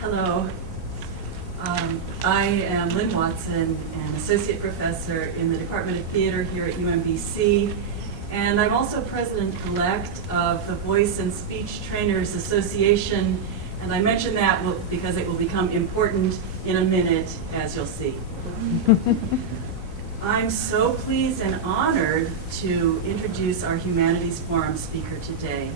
Hello. I am Lynn Watson, an associate professor in the Department of Theater here at UMBC, and I'm also president-elect of the Voice and Speech Trainers Association, and I mention that because it will become important in a minute, as you'll see. I'm so pleased and honored to introduce our Humanities Forum speaker today.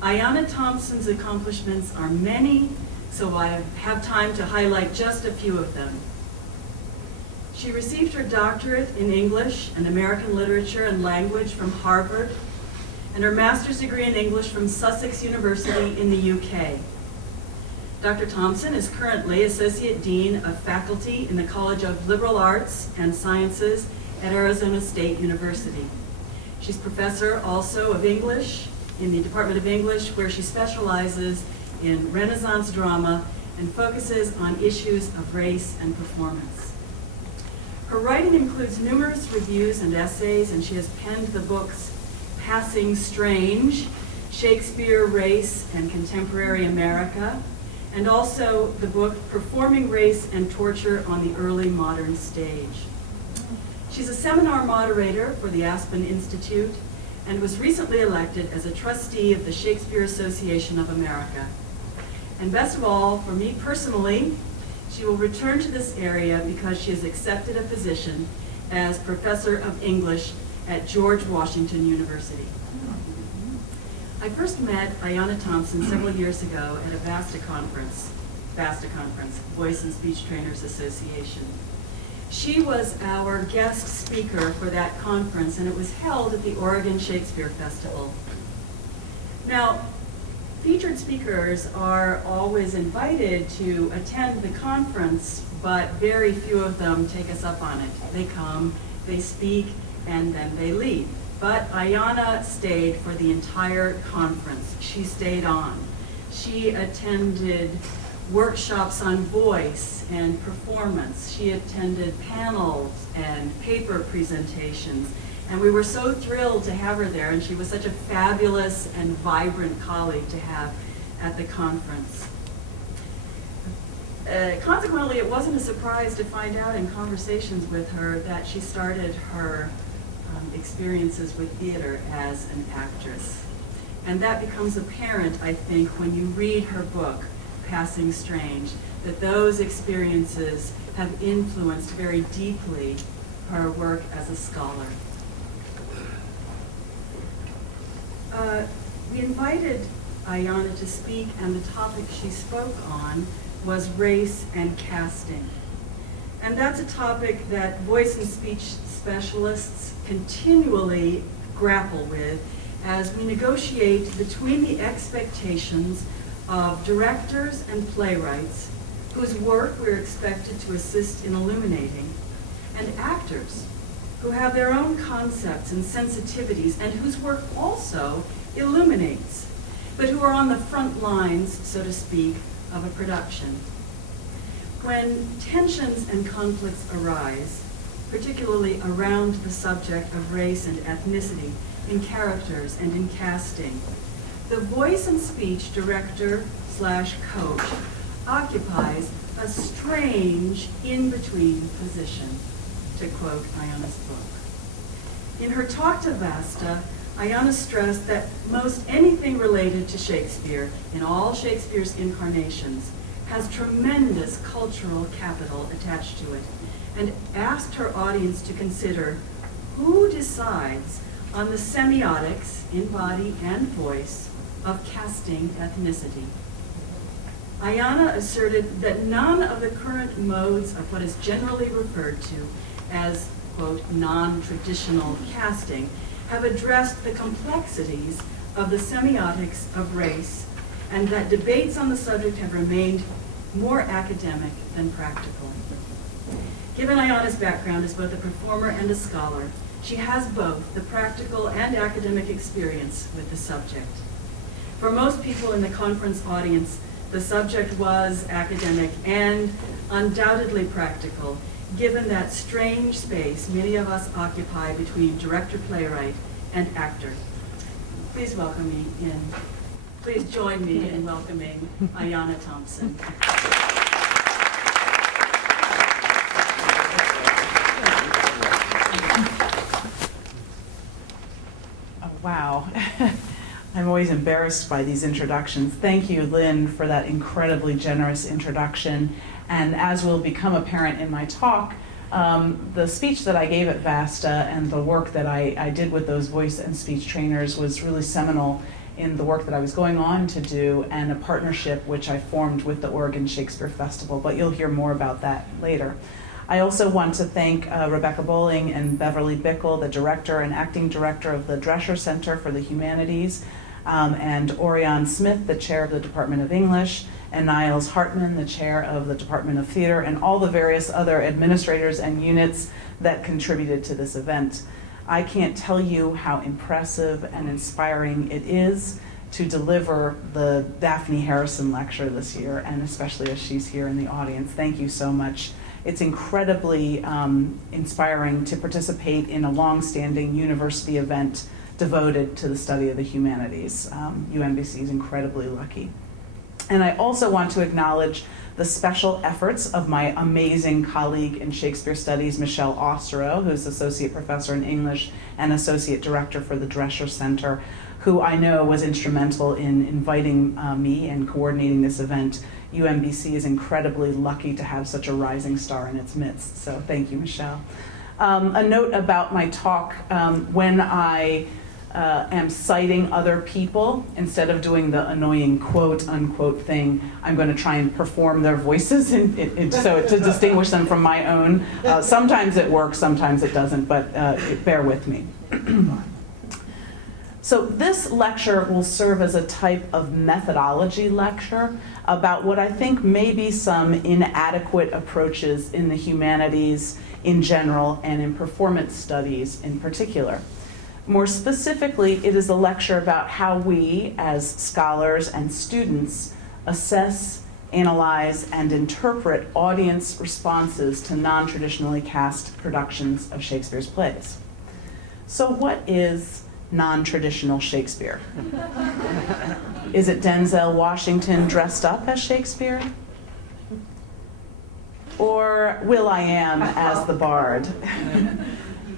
Ayanna Thompson's accomplishments are many, so I have time to highlight just a few of them. She received her doctorate in English and American Literature and Language from Harvard, and her master's degree in English from Sussex University in the UK. Dr. Thompson is currently Associate Dean of Faculty in the College of Liberal Arts and Sciences at Arizona State University. She's professor also of English in the Department of English, where she specializes in Renaissance drama and focuses on issues of race and performance. Her writing includes numerous reviews and essays, and she has penned the books Passing Strange, Shakespeare, Race, and Contemporary America, and also the book Performing Race and Torture on the Early Modern Stage. She's a seminar moderator for the Aspen Institute and was recently elected as a trustee of the Shakespeare Association of America. And best of all, for me personally, she will return to this area because she has accepted a position as professor of English at George Washington University. I first met Ayanna Thompson several years ago at a VASTA conference, Voice and Speech Trainers Association. She was our guest speaker for that conference, and it was held at the Oregon Shakespeare Festival. Now, featured speakers are always invited to attend the conference, but very few of them take us up on it. They come, they speak, and then they leave. But Ayanna stayed for the entire conference. She stayed on. She attended workshops on voice and performance. She attended panels and paper presentations. And we were so thrilled to have her there, and she was such a fabulous and vibrant colleague to have at the conference. Consequently, it wasn't a surprise to find out in conversations with her that she started her experiences with theater as an actress. And that becomes apparent, I think, when you read her book, Passing Strange, that those experiences have influenced very deeply her work as a scholar. We invited Ayanna to speak, and the topic she spoke on was race and casting. And that's a topic that voice and speech specialists continually grapple with as we negotiate between the expectations of directors and playwrights, whose work we're expected to assist in illuminating, and actors, who have their own concepts and sensitivities, and whose work also illuminates, but who are on the front lines, so to speak, of a production. When tensions and conflicts arise, particularly around the subject of race and ethnicity in characters and in casting, the voice and speech director/coach occupies a strange in-between position, to quote Ayanna's book. In her talk to VASTA, Ayanna stressed that most anything related to Shakespeare, in all Shakespeare's incarnations, has tremendous cultural capital attached to it, and asked her audience to consider who decides on the semiotics in body and voice of casting ethnicity. Ayanna asserted that none of the current modes of what is generally referred to as, quote, non-traditional casting have addressed the complexities of the semiotics of race, and that debates on the subject have remained more academic than practical. Given Ayanna's background as both a performer and a scholar, she has both the practical and academic experience with the subject. For most people in the conference audience, the subject was academic and undoubtedly practical, given that strange space many of us occupy between director-playwright and actor. Please welcome me in Please join me in welcoming Ayanna Thompson. Oh, wow. I'm always embarrassed by these introductions. Thank you, Lynn, for that incredibly generous introduction. And as will become apparent in my talk, the speech that I gave at VASTA and the work that I did with those voice and speech trainers was really seminal in the work that I was going on to do and a partnership which I formed with the Oregon Shakespeare Festival, but you'll hear more about that later. I also want to thank Rebecca Bowling and Beverly Bickle, the director and acting director of the Drescher Center for the Humanities, and Orion Smith, the chair of the Department of English, and Niles Hartman, the chair of the Department of Theater, and all the various other administrators and units that contributed to this event. I can't tell you how impressive and inspiring it is to deliver the Daphne Harrison lecture this year, and especially as she's here in the audience. Thank you so much. It's incredibly inspiring to participate in a long-standing university event devoted to the study of the humanities. UMBC is incredibly lucky. And I also want to acknowledge the special efforts of my amazing colleague in Shakespeare Studies, Michelle Osterow, who's Associate Professor in English and Associate Director for the Drescher Center, who I know was instrumental in inviting me and coordinating this event. UMBC is incredibly lucky to have such a rising star in its midst, so thank you, Michelle. A note about my talk, when I am citing other people, instead of doing the annoying quote unquote thing, I'm going to try and perform their voices so to distinguish them from my own. Sometimes it works, sometimes it doesn't, but bear with me. So this lecture will serve as a type of methodology lecture about what I think may be some inadequate approaches in the humanities in general and in performance studies in particular. More specifically, it is a lecture about how we, as scholars and students, assess, analyze, and interpret audience responses to non-traditionally cast productions of Shakespeare's plays. So what is non-traditional Shakespeare? Is it Denzel Washington dressed up as Shakespeare? Or Will.I.am as the bard?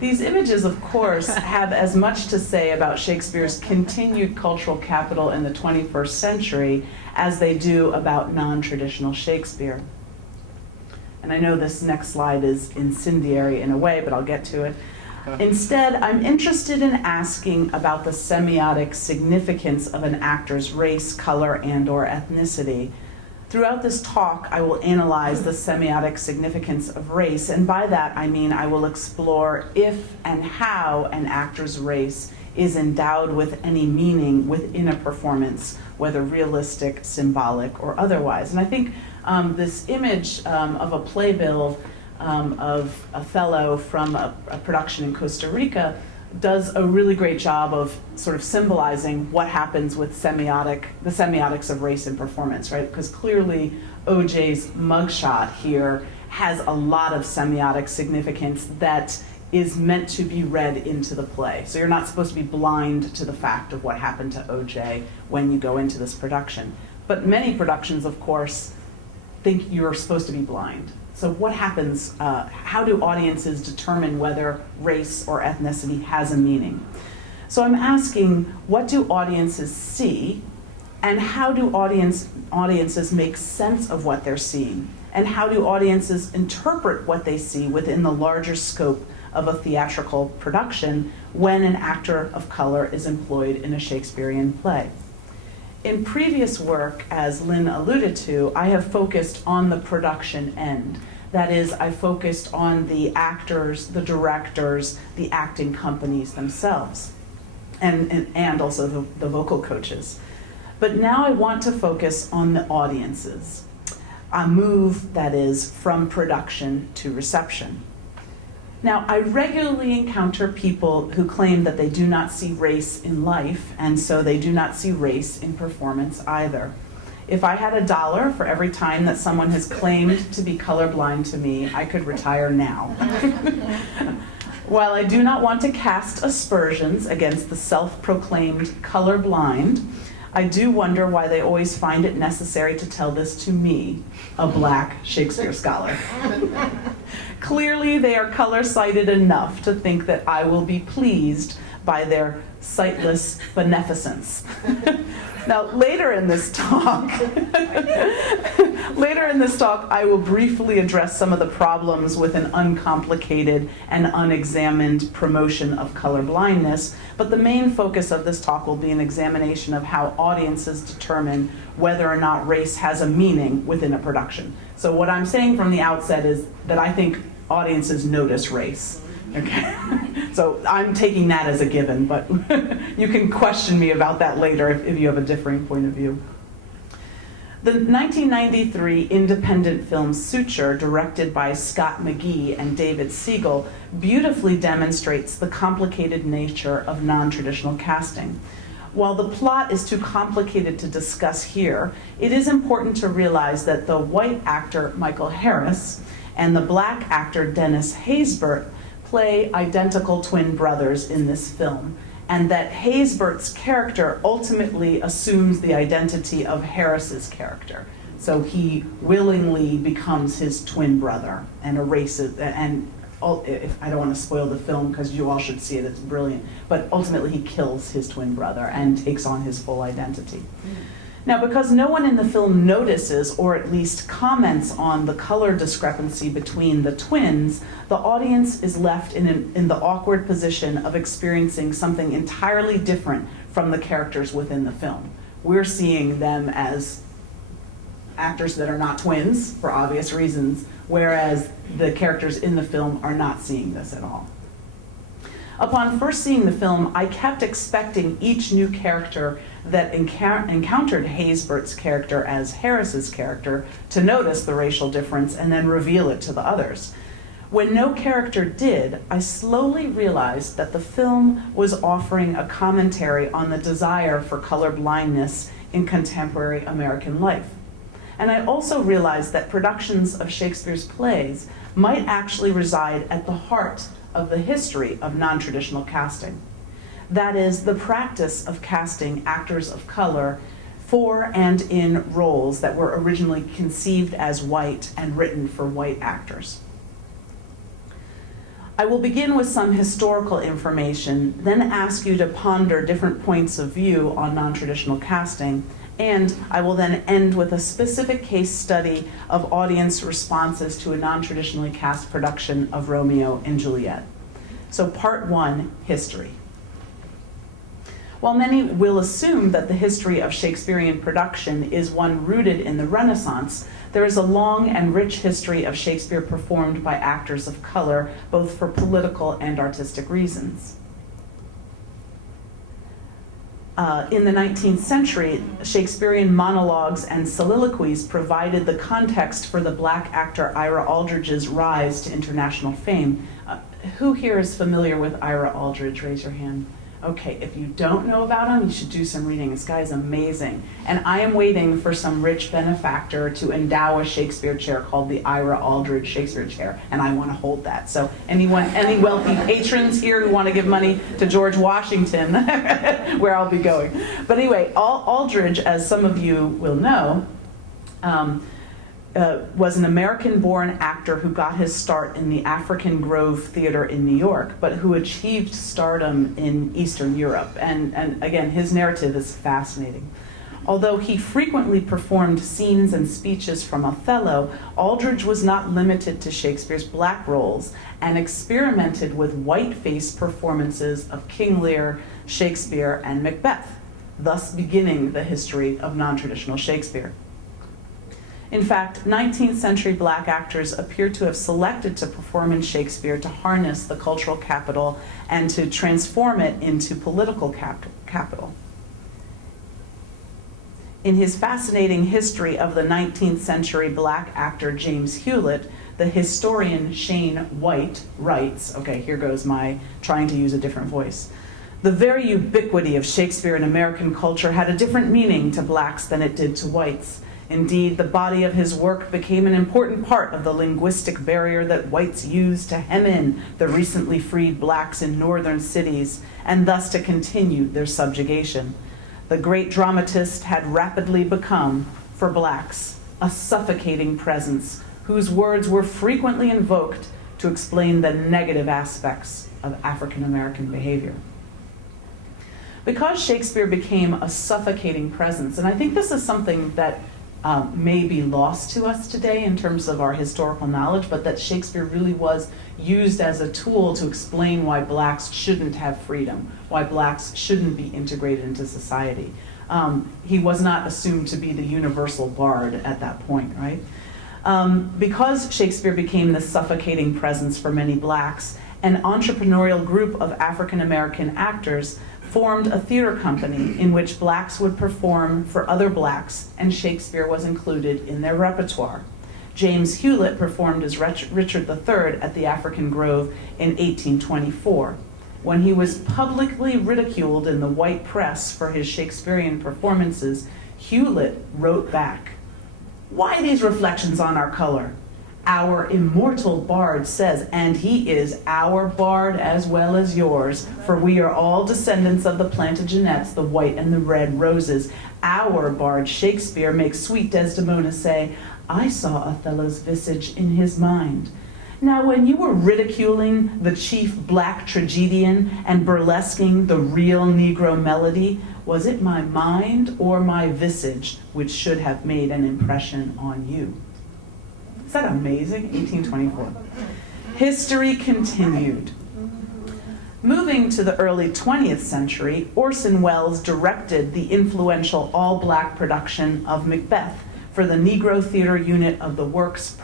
These images, of course, have as much to say about Shakespeare's continued cultural capital in the 21st century as they do about non-traditional Shakespeare. And I know this next slide is incendiary in a way, but I'll get to it. Instead, I'm interested in asking about the semiotic significance of an actor's race, color, and/or ethnicity. Throughout this talk, I will analyze the semiotic significance of race, and by that I mean I will explore if and how an actor's race is endowed with any meaning within a performance, whether realistic, symbolic, or otherwise. And I think this image of a playbill of Othello from a production in Costa Rica does a really great job of sort of symbolizing what happens with the semiotics of race and performance, right? Because clearly OJ's mugshot here has a lot of semiotic significance that is meant to be read into the play. So you're not supposed to be blind to the fact of what happened to OJ when you go into this production. But many productions, of course, think you're supposed to be blind. So what happens, how do audiences determine whether race or ethnicity has a meaning? So I'm asking, what do audiences see, and how do audiences make sense of what they're seeing? And how do audiences interpret what they see within the larger scope of a theatrical production when an actor of color is employed in a Shakespearean play? In previous work, as Lynn alluded to, I have focused on the production end. That is, I focused on the actors, the directors, the acting companies themselves, and also the vocal coaches. But now I want to focus on the audiences, a move, that is, from production to reception. Now, I regularly encounter people who claim that they do not see race in life, and so they do not see race in performance either. If I had $1 for every time that someone has claimed to be colorblind to me, I could retire now. While I do not want to cast aspersions against the self-proclaimed colorblind, I do wonder why they always find it necessary to tell this to me, a black Shakespeare scholar. Clearly, they are color-sighted enough to think that I will be pleased by their sightless beneficence. Now, later in this talk, I will briefly address some of the problems with an uncomplicated and unexamined promotion of color blindness, but the main focus of this talk will be an examination of how audiences determine whether or not race has a meaning within a production. So what I'm saying from the outset is that I think audiences notice race. Okay, so I'm taking that as a given, but you can question me about that later if you have a differing point of view. The 1993 independent film Suture, directed by Scott McGee and David Siegel, beautifully demonstrates the complicated nature of non-traditional casting. While the plot is too complicated to discuss here, it is important to realize that the white actor Michael Harris and the black actor Dennis Haysbert play identical twin brothers in this film, and that Haysbert's character ultimately assumes the identity of Harris's character. So he willingly becomes his twin brother and erases, and if I don't want to spoil the film because you all should see it, it's brilliant, but ultimately he kills his twin brother and takes on his full identity. Now, because no one in the film notices, or at least comments on, the color discrepancy between the twins, the audience is left in the awkward position of experiencing something entirely different from the characters within the film. We're seeing them as actors that are not twins, for obvious reasons, whereas the characters in the film are not seeing this at all. Upon first seeing the film, I kept expecting each new character that encountered Haysbert's character as Harris's character to notice the racial difference and then reveal it to the others. When no character did, I slowly realized that the film was offering a commentary on the desire for color blindness in contemporary American life. And I also realized that productions of Shakespeare's plays might actually reside at the heart of the history of non-traditional casting. That is, the practice of casting actors of color for and in roles that were originally conceived as white and written for white actors. I will begin with some historical information, then ask you to ponder different points of view on non-traditional casting, and I will then end with a specific case study of audience responses to a non-traditionally cast production of Romeo and Juliet. So part one, history. While many will assume that the history of Shakespearean production is one rooted in the Renaissance, there is a long and rich history of Shakespeare performed by actors of color, both for political and artistic reasons. In the 19th century, Shakespearean monologues and soliloquies provided the context for the black actor Ira Aldridge's rise to international fame. Who here is familiar with Ira Aldridge? Raise your hand. Okay, if you don't know about him, you should do some reading. This guy is amazing. And I am waiting for some rich benefactor to endow a Shakespeare chair called the Ira Aldridge Shakespeare Chair, and I want to hold that. So any wealthy patrons here who want to give money to George Washington, where I'll be going. But anyway, Aldridge, as some of you will know, was an American-born actor who got his start in the African Grove Theater in New York, but who achieved stardom in Eastern Europe. And again, his narrative is fascinating. Although he frequently performed scenes and speeches from Othello, Aldridge was not limited to Shakespeare's black roles and experimented with white-face performances of King Lear, Shakespeare, and Macbeth, thus beginning the history of non-traditional Shakespeare. In fact, 19th century black actors appear to have selected to perform in Shakespeare to harness the cultural capital and to transform it into political capital. In his fascinating history of the 19th century black actor James Hewlett, the historian Shane White writes, okay, here goes my trying to use a different voice. The very ubiquity of Shakespeare in American culture had a different meaning to blacks than it did to whites. Indeed, the body of his work became an important part of the linguistic barrier that whites used to hem in the recently freed blacks in northern cities, and thus to continue their subjugation. The great dramatist had rapidly become, for blacks, a suffocating presence whose words were frequently invoked to explain the negative aspects of African American behavior. Because Shakespeare became a suffocating presence, and I think this is something that may be lost to us today in terms of our historical knowledge, but that Shakespeare really was used as a tool to explain why blacks shouldn't have freedom, why blacks shouldn't be integrated into society. He was not assumed to be the universal bard at that point, right? Because Shakespeare became this suffocating presence for many blacks, an entrepreneurial group of African American actors formed a theater company in which blacks would perform for other blacks, and Shakespeare was included in their repertoire. James Hewlett performed as Richard III at the African Grove in 1824. When he was publicly ridiculed in the white press for his Shakespearean performances, Hewlett wrote back, "Why these reflections on our color? Our immortal bard says, and he is our bard as well as yours, for we are all descendants of the Plantagenets, the white and the red roses. Our bard Shakespeare makes sweet Desdemona say, I saw Othello's visage in his mind. Now when you were ridiculing the chief black tragedian and burlesquing the real Negro melody, was it my mind or my visage which should have made an impression on you?" Is that amazing? 1824. History continued. Moving to the early 20th century, Orson Welles directed the influential all-black production of Macbeth for the Negro Theater Unit of the Works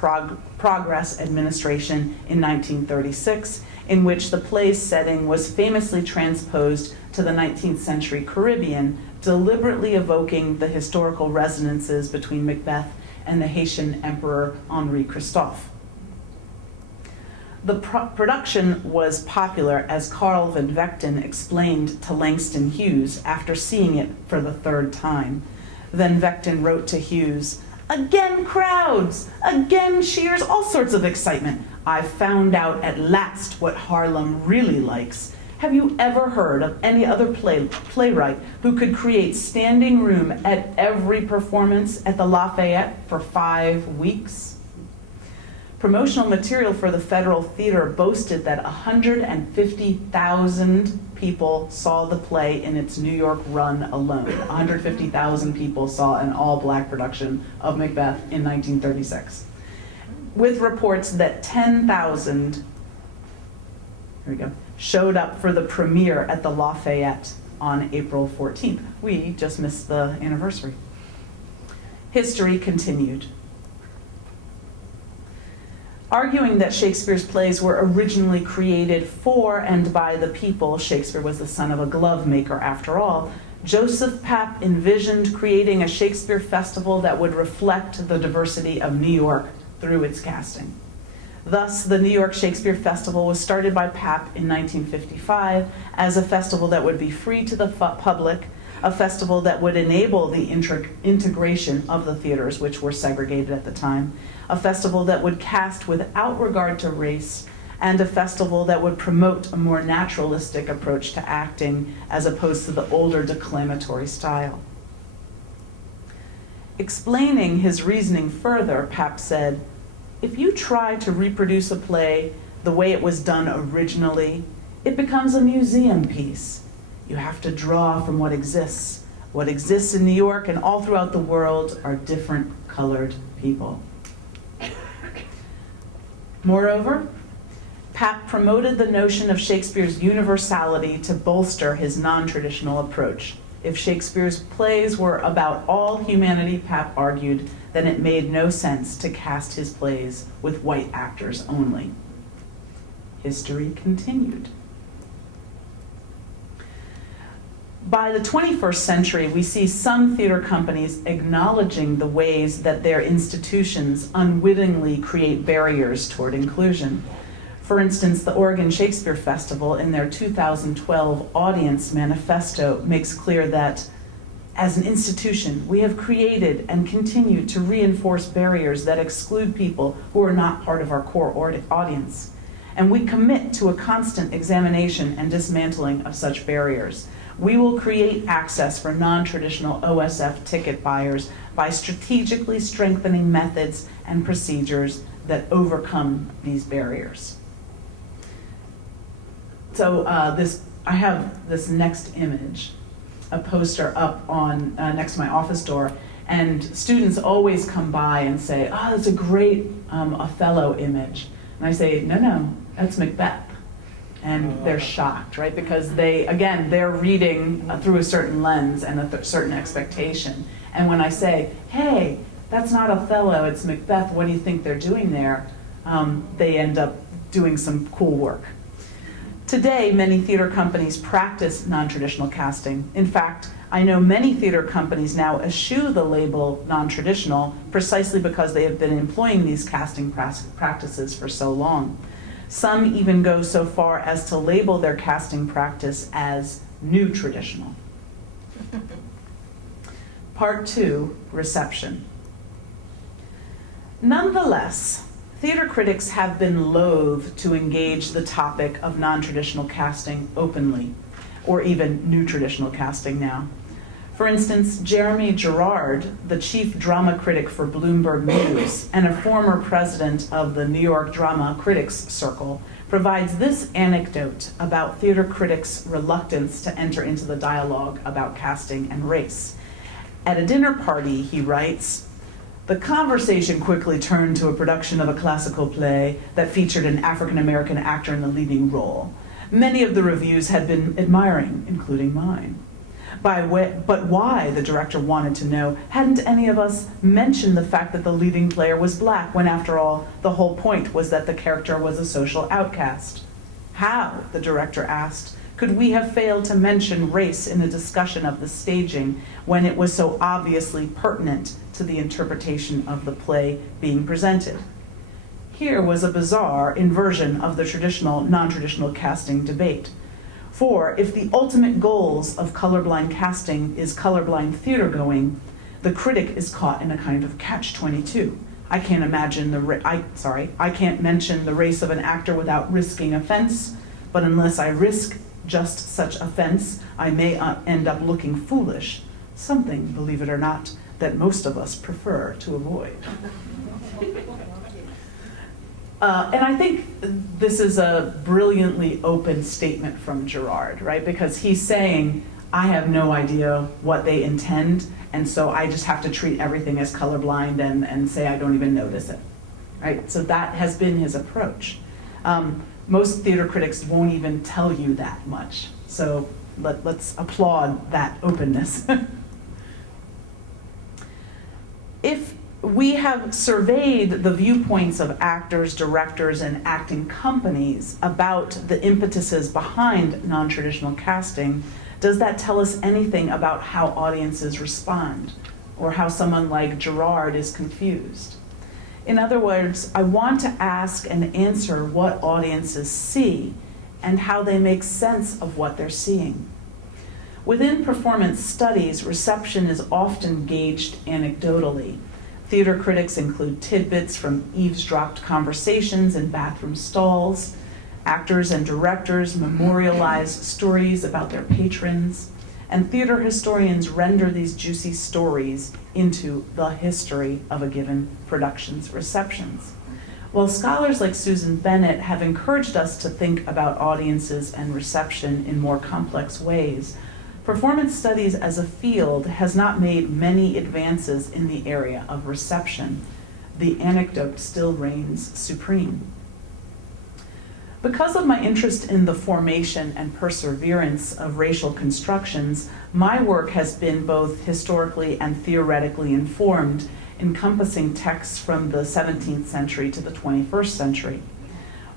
Progress Administration in 1936, in which the play's setting was famously transposed to the 19th century Caribbean, deliberately evoking the historical resonances between Macbeth and the Haitian Emperor Henri Christophe. The production was popular, as Carl Van Vechten explained to Langston Hughes after seeing it for the third time. Van Vechten wrote to Hughes, "Again crowds, again cheers, all sorts of excitement. I've found out at last what Harlem really likes. Have you ever heard of any other playwright who could create standing room at every performance at the Lafayette for 5 weeks?" Promotional material for the Federal Theater boasted that 150,000 people saw the play in its New York run alone. 150,000 people saw an all-black production of Macbeth in 1936, with reports that 10,000, here we go, showed up for the premiere at the Lafayette on April 14th. We just missed the anniversary. History continued. Arguing that Shakespeare's plays were originally created for and by the people, Shakespeare was the son of a glove maker after all, Joseph Papp envisioned creating a Shakespeare festival that would reflect the diversity of New York through its casting. Thus, the New York Shakespeare Festival was started by Papp in 1955 as a festival that would be free to the public, a festival that would enable the integration of the theaters, which were segregated at the time, a festival that would cast without regard to race, and a festival that would promote a more naturalistic approach to acting as opposed to the older declamatory style. Explaining his reasoning further, Papp said, "If you try to reproduce a play the way it was done originally, it becomes a museum piece. You have to draw from what exists. What exists in New York and all throughout the world are different colored people." Moreover, Papp promoted the notion of Shakespeare's universality to bolster his non-traditional approach. If Shakespeare's plays were about all humanity, Papp argued, then it made no sense to cast his plays with white actors only. History continued. By the 21st century, we see some theater companies acknowledging the ways that their institutions unwittingly create barriers toward inclusion. For instance, the Oregon Shakespeare Festival, in their 2012 audience manifesto, makes clear that, as an institution, we have created and continue to reinforce barriers that exclude people who are not part of our core audience. And we commit to a constant examination and dismantling of such barriers. We will create access for non-traditional OSF ticket buyers by strategically strengthening methods and procedures that overcome these barriers. So I have this next image, a poster up on next to my office door, and students always come by and say, "Oh, that's a great Othello image." And I say, "No, that's Macbeth." And they're shocked, right? Because they're reading through a certain lens and a certain expectation. And when I say, "Hey, that's not Othello, it's Macbeth, what do you think they're doing there?" They end up doing some cool work. Today, many theater companies practice non-traditional casting. In fact, I know many theater companies now eschew the label non-traditional precisely because they have been employing these casting practices for so long. Some even go so far as to label their casting practice as new traditional. Part 2, reception. Nonetheless, theater critics have been loath to engage the topic of non-traditional casting openly, or even new traditional casting now. For instance, Jeremy Gerard, the chief drama critic for Bloomberg News and a former president of the New York Drama Critics Circle, provides this anecdote about theater critics' reluctance to enter into the dialogue about casting and race. At a dinner party, he writes, "The conversation quickly turned to a production of a classical play that featured an African-American actor in the leading role. Many of the reviews had been admiring, including mine. But why, the director wanted to know, hadn't any of us mentioned the fact that the leading player was black when, after all, the whole point was that the character was a social outcast? How, the director asked, could we have failed to mention race in a discussion of the staging when it was so obviously pertinent to the interpretation of the play being presented?" Here was a bizarre inversion of the traditional, non-traditional casting debate. For if the ultimate goals of colorblind casting is colorblind theater going, the critic is caught in a kind of catch-22. I can't mention the race of an actor without risking offense, but unless I risk just such offense, I may end up looking foolish, something, believe it or not, that most of us prefer to avoid. And I think this is a brilliantly open statement from Gerard, right? Because he's saying, I have no idea what they intend, and so I just have to treat everything as colorblind and say I don't even notice it, right? So that has been his approach. Most theater critics won't even tell you that much. So let's applaud that openness. If we have surveyed the viewpoints of actors, directors, and acting companies about the impetuses behind non-traditional casting, does that tell us anything about how audiences respond, or how someone like Gerard is confused? In other words, I want to ask and answer what audiences see and how they make sense of what they're seeing. Within performance studies, reception is often gauged anecdotally. Theater critics include tidbits from eavesdropped conversations in bathroom stalls. Actors and directors memorialize stories about their patrons. And theater historians render these juicy stories into the history of a given production's receptions. While scholars like Susan Bennett have encouraged us to think about audiences and reception in more complex ways, performance studies as a field has not made many advances in the area of reception. The anecdote still reigns supreme. Because of my interest in the formation and perseverance of racial constructions, my work has been both historically and theoretically informed, encompassing texts from the 17th century to the 21st century.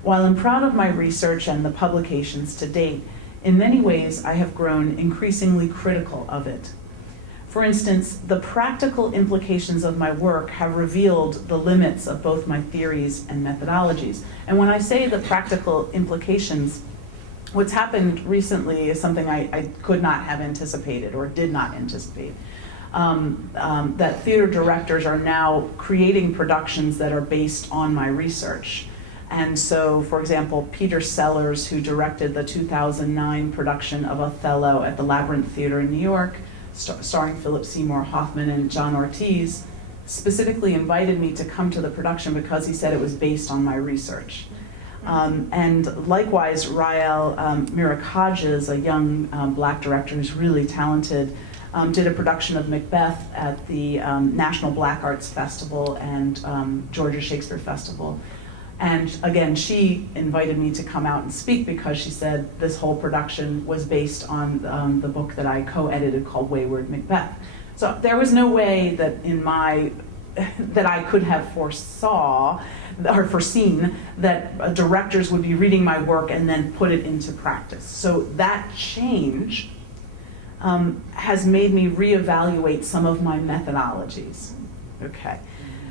While I'm proud of my research and the publications to date, in many ways I have grown increasingly critical of it. For instance, the practical implications of my work have revealed the limits of both my theories and methodologies. And when I say the practical implications, what's happened recently is something I could not have anticipated or did not anticipate. That theater directors are now creating productions that are based on my research. And so, for example, Peter Sellers, who directed the 2009 production of Othello at the Labyrinth Theater in New York, starring Philip Seymour Hoffman and John Ortiz, specifically invited me to come to the production because he said it was based on my research. And likewise, Rael Mirakajas, a young black director who's really talented, did a production of Macbeth at the National Black Arts Festival and Georgia Shakespeare Festival. And again, she invited me to come out and speak because she said this whole production was based on the book that I co-edited called Wayward Macbeth. So there was no way that that I could have foreseen that directors would be reading my work and then put it into practice. So that change has made me reevaluate some of my methodologies. Okay.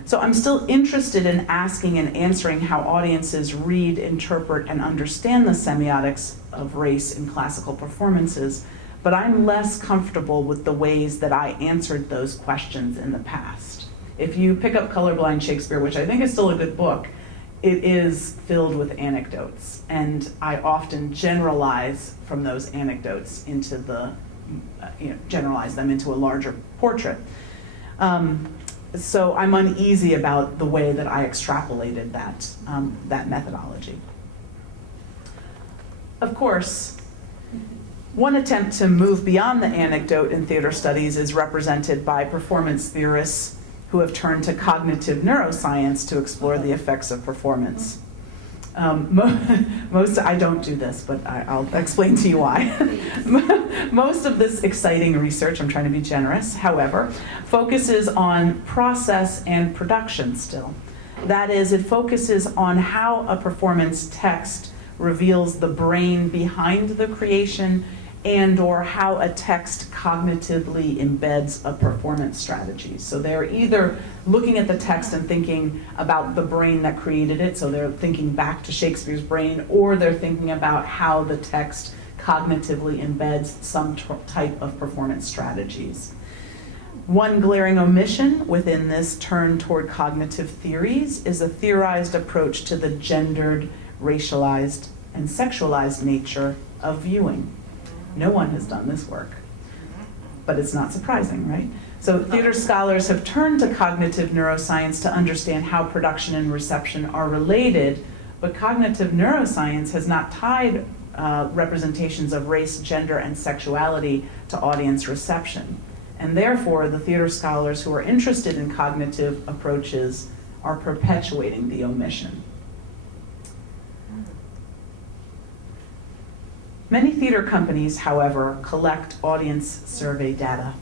So I'm still interested in asking and answering how audiences read, interpret, and understand the semiotics of race in classical performances, but I'm less comfortable with the ways that I answered those questions in the past. If you pick up Colorblind Shakespeare, which I think is still a good book, it is filled with anecdotes, and I often generalize from those anecdotes into generalize them into a larger portrait. So I'm uneasy about the way that I extrapolated that methodology. Of course, one attempt to move beyond the anecdote in theater studies is represented by performance theorists who have turned to cognitive neuroscience to explore the effects of performance. I don't do this, but I'll explain to you why. Most of this exciting research, I'm trying to be generous, however, focuses on process and production still. That is, it focuses on how a performance text reveals the brain behind the creation and or how a text cognitively embeds a performance strategy. So they're either looking at the text and thinking about the brain that created it, so they're thinking back to Shakespeare's brain, or they're thinking about how the text cognitively embeds some type of performance strategies. One glaring omission within this turn toward cognitive theories is a theorized approach to the gendered, racialized, and sexualized nature of viewing. No one has done this work, but it's not surprising, right? So theater scholars have turned to cognitive neuroscience to understand how production and reception are related, but cognitive neuroscience has not tied representations of race, gender, and sexuality to audience reception. And therefore, the theater scholars who are interested in cognitive approaches are perpetuating the omission. Many theater companies, however, collect audience survey data.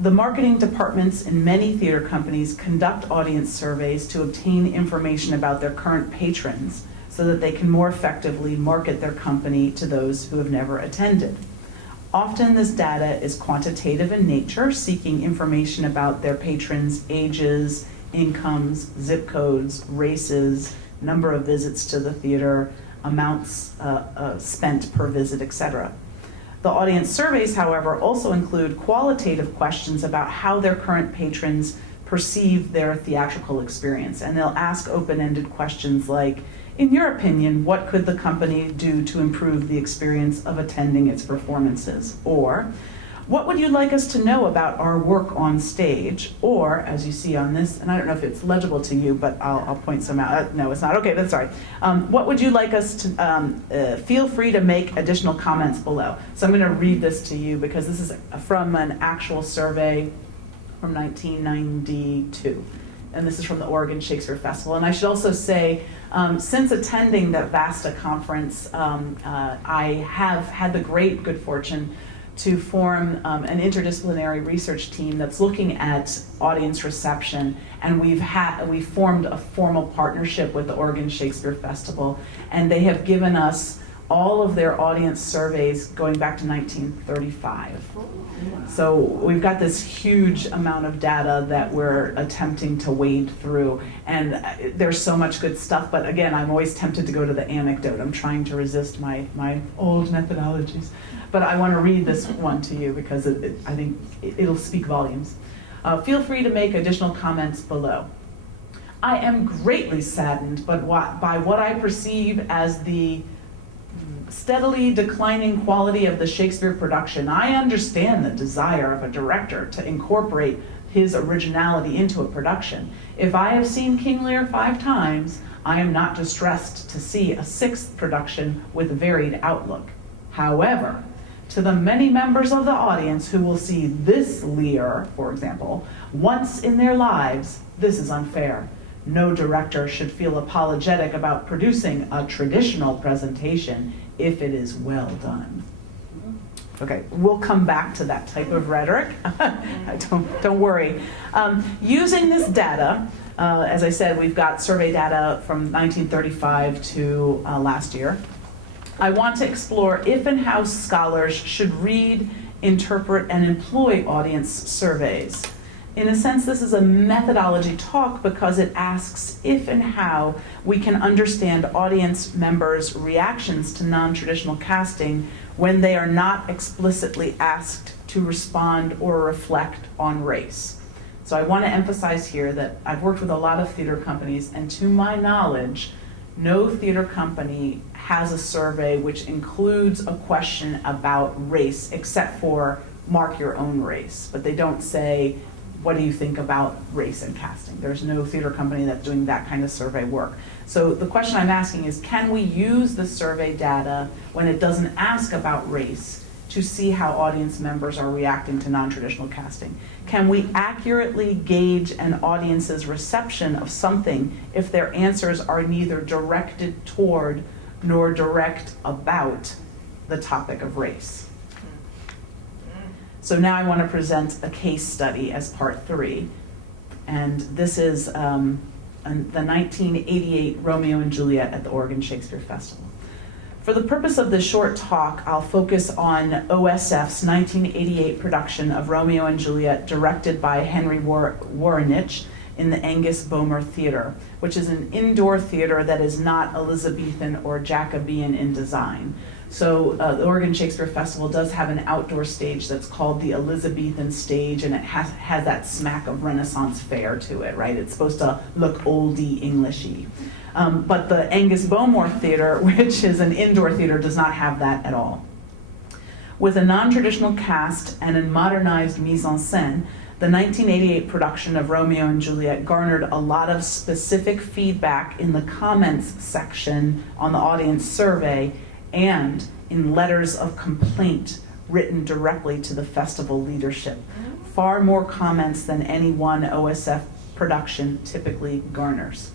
The marketing departments in many theater companies conduct audience surveys to obtain information about their current patrons so that they can more effectively market their company to those who have never attended. Often this data is quantitative in nature, seeking information about their patrons' ages, incomes, zip codes, races, number of visits to the theater, amounts spent per visit, etc. The audience surveys, however, also include qualitative questions about how their current patrons perceive their theatrical experience. And they'll ask open-ended questions like, in your opinion, what could the company do to improve the experience of attending its performances? Or, what would you like us to know about our work on stage? Or, as you see on this, and I don't know if it's legible to you, but I'll point some out. No, it's not. Okay, that's all right. What would you like us to, feel free to make additional comments below. So I'm going to read this to you because this is from an actual survey from 1992. And this is from the Oregon Shakespeare Festival. And I should also say, since attending the VASTA conference, I have had the great good fortune to form an interdisciplinary research team that's looking at audience reception, and we've formed a formal partnership with the Oregon Shakespeare Festival, and they have given us all of their audience surveys going back to 1935. So we've got this huge amount of data that we're attempting to wade through, and there's so much good stuff, but again, I'm always tempted to go to the anecdote. I'm trying to resist my old methodologies. But I want to read this one to you because I think it'll speak volumes. Feel free to make additional comments below. I am greatly saddened by what I perceive as the steadily declining quality of the Shakespeare production. I understand the desire of a director to incorporate his originality into a production. If I have seen King Lear 5 times, I am not distressed to see a 6th production with varied outlook. However, to the many members of the audience who will see this Lear, for example, once in their lives, this is unfair. No director should feel apologetic about producing a traditional presentation if it is well done. Okay, we'll come back to that type of rhetoric. Don't worry. Using this data, as I said, we've got survey data from 1935 to last year. I want to explore if and how scholars should read, interpret, and employ audience surveys. In a sense, this is a methodology talk because it asks if and how we can understand audience members' reactions to non-traditional casting when they are not explicitly asked to respond or reflect on race. So I want to emphasize here that I've worked with a lot of theater companies, and to my knowledge, no theater company has a survey which includes a question about race, except for mark your own race. But they don't say, what do you think about race and casting? There's no theater company that's doing that kind of survey work. So the question I'm asking is, can we use the survey data when it doesn't ask about race to see how audience members are reacting to non-traditional casting? Can we accurately gauge an audience's reception of something if their answers are neither directed toward nor direct about the topic of race? So now I want to present a case study as part 3. And this is the 1988 Romeo and Juliet at the Oregon Shakespeare Festival. For the purpose of this short talk, I'll focus on OSF's 1988 production of Romeo and Juliet, directed by Henry Warrenich in the Angus Bomer Theatre, which is an indoor theater that is not Elizabethan or Jacobean in design. So the Oregon Shakespeare Festival does have an outdoor stage that's called the Elizabethan stage, and it has that smack of Renaissance fare to it, right? It's supposed to look oldie Englishy. But the Angus Bomer Theatre, which is an indoor theater, does not have that at all. With a non-traditional cast and a modernized mise en scène, the 1988 production of Romeo and Juliet garnered a lot of specific feedback in the comments section on the audience survey and in letters of complaint written directly to the festival leadership. Far more comments than any one OSF production typically garners.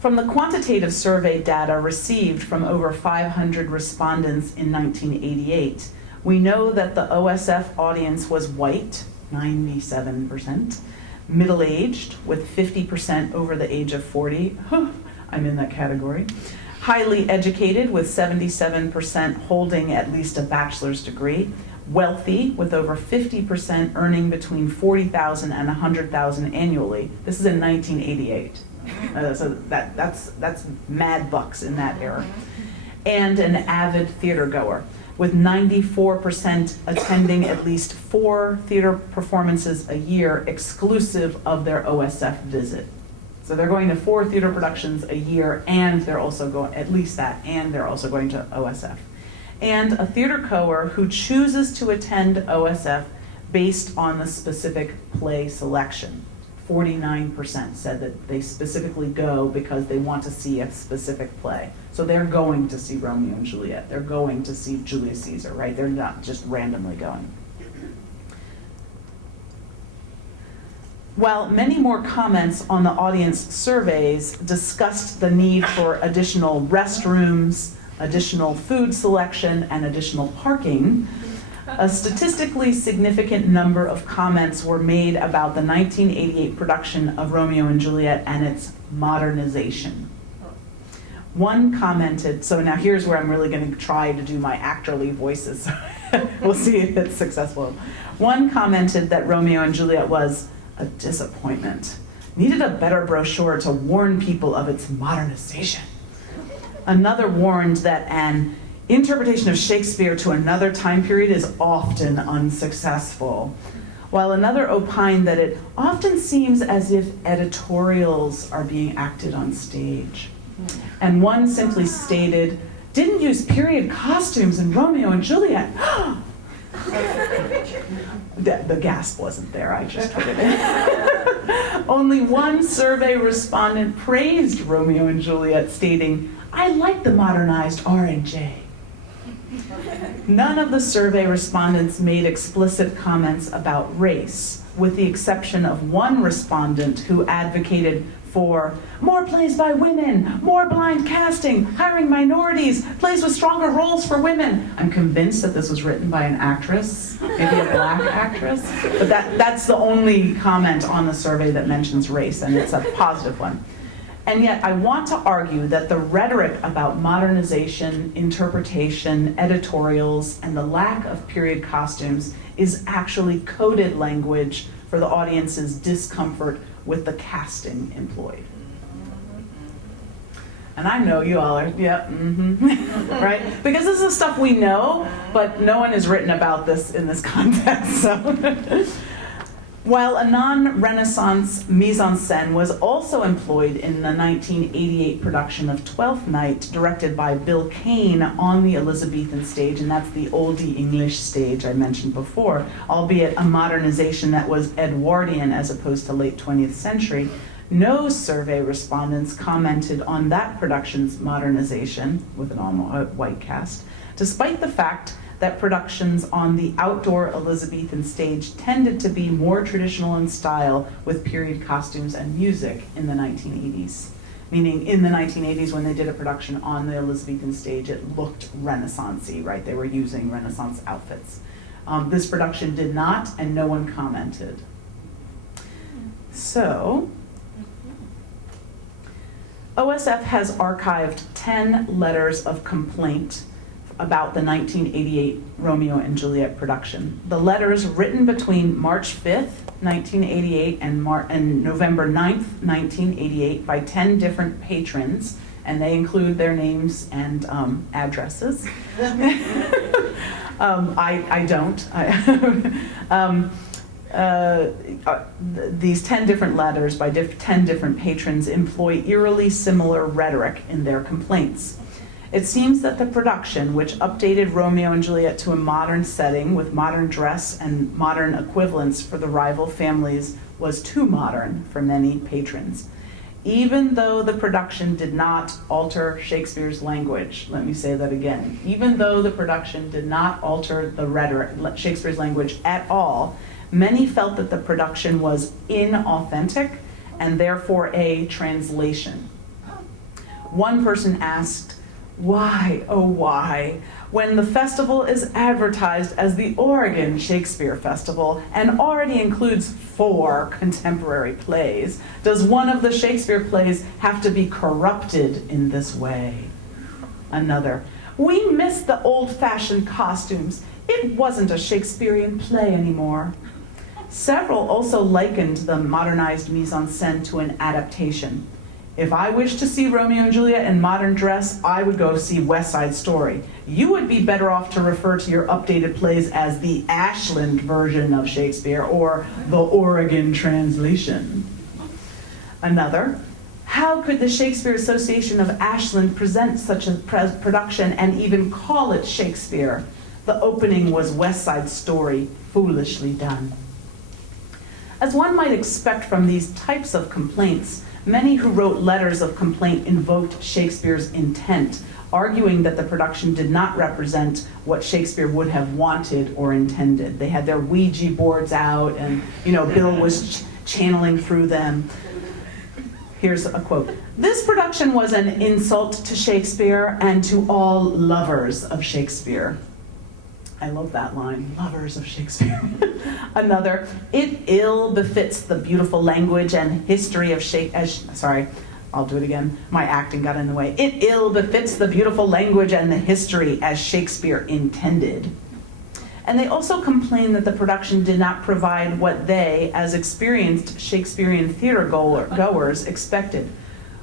From the quantitative survey data received from over 500 respondents in 1988, we know that the OSF audience was white, 97%, middle-aged, with 50% over the age of 40. I'm in that category. Highly educated, with 77% holding at least a bachelor's degree. Wealthy, with over 50% earning between $40,000 and $100,000 annually. This is in 1988. So that's mad bucks in that era. And an avid theater goer, with 94% attending at least 4 theater performances a year exclusive of their OSF visit. So they're going to 4 theater productions a year, and they're also going, at least that, and they're also going to OSF. And a theater goer who chooses to attend OSF based on the specific play selection. 49% said that they specifically go because they want to see a specific play. So they're going to see Romeo and Juliet. They're going to see Julius Caesar, right? They're not just randomly going. While many more comments on the audience surveys discussed the need for additional restrooms, additional food selection, and additional parking, a statistically significant number of comments were made about the 1988 production of Romeo and Juliet and its modernization. One commented, so now here's where I'm really going to try to do my actorly voices. We'll see if it's successful. One commented that Romeo and Juliet was a disappointment. Needed a better brochure to warn people of its modernization. Another warned that an interpretation of Shakespeare to another time period is often unsuccessful. while another opined that it often seems as if editorials are being acted on stage. And one simply stated, "Didn't use period costumes in Romeo and Juliet." The gasp wasn't there, I just put it in. Only one survey respondent praised Romeo and Juliet, stating, "I like the modernized R&J." None of the survey respondents made explicit comments about race, with the exception of one respondent who advocated for more plays by women, more blind casting, hiring minorities, plays with stronger roles for women. I'm convinced that this was written by an actress, maybe a black actress, but that's the only comment on the survey that mentions race, and it's a positive one. And yet I want to argue that the rhetoric about modernization, interpretation, editorials, and the lack of period costumes is actually coded language for the audience's discomfort with the casting employed. And I know you all are, right? Because this is stuff we know, but no one has written about this in this context, so. While a non-Renaissance mise-en-scène was also employed in the 1988 production of Twelfth Night, directed by Bill Kane on the Elizabethan stage, and that's the oldie English stage I mentioned before, albeit a modernization that was Edwardian as opposed to late 20th century, no survey respondents commented on that production's modernization with an all-white cast, despite the fact that productions on the outdoor Elizabethan stage tended to be more traditional in style with period costumes and music in the 1980s. Meaning in the 1980s when they did a production on the Elizabethan stage, it looked Renaissance-y, right? They were using Renaissance outfits. This production did not, and no one commented. So, OSF has archived 10 letters of complaint about the 1988 Romeo and Juliet production. The letters written between March 5th, 1988 and November 9th, 1988 by 10 different patrons, and they include their names and addresses. I don't. These 10 different letters by 10 different patrons employ eerily similar rhetoric in their complaints. It seems that the production, which updated Romeo and Juliet to a modern setting with modern dress and modern equivalents for the rival families, was too modern for many patrons. Even though the production did not alter Shakespeare's language, let me say that again, even though the production did not alter the rhetoric, Shakespeare's language at all, many felt that the production was inauthentic and therefore a translation. One person asked, "Why, oh why, when the festival is advertised as the Oregon Shakespeare Festival and already includes 4 contemporary plays, does one of the Shakespeare plays have to be corrupted in this way?" Another, "We miss the old-fashioned costumes. It wasn't a Shakespearean play anymore." Several also likened the modernized mise-en-scène to an adaptation. "If I wish to see Romeo and Juliet in modern dress, I would go see West Side Story. You would be better off to refer to your updated plays as the Ashland version of Shakespeare or the Oregon translation." Another, "How could the Shakespeare Association of Ashland present such a production and even call it Shakespeare? The opening was West Side Story, foolishly done." As one might expect from these types of complaints, many who wrote letters of complaint invoked Shakespeare's intent, arguing that the production did not represent what Shakespeare would have wanted or intended. They had their Ouija boards out and, Bill was channeling through them. Here's a quote. "This production was an insult to Shakespeare and to all lovers of Shakespeare." I love that line, lovers of Shakespeare. Another, "It ill befits the beautiful language and history of Shakespeare." I'll do it again. My acting got in the way. "It ill befits the beautiful language and the history as Shakespeare intended." And they also complained that the production did not provide what they, as experienced Shakespearean theater goers, expected.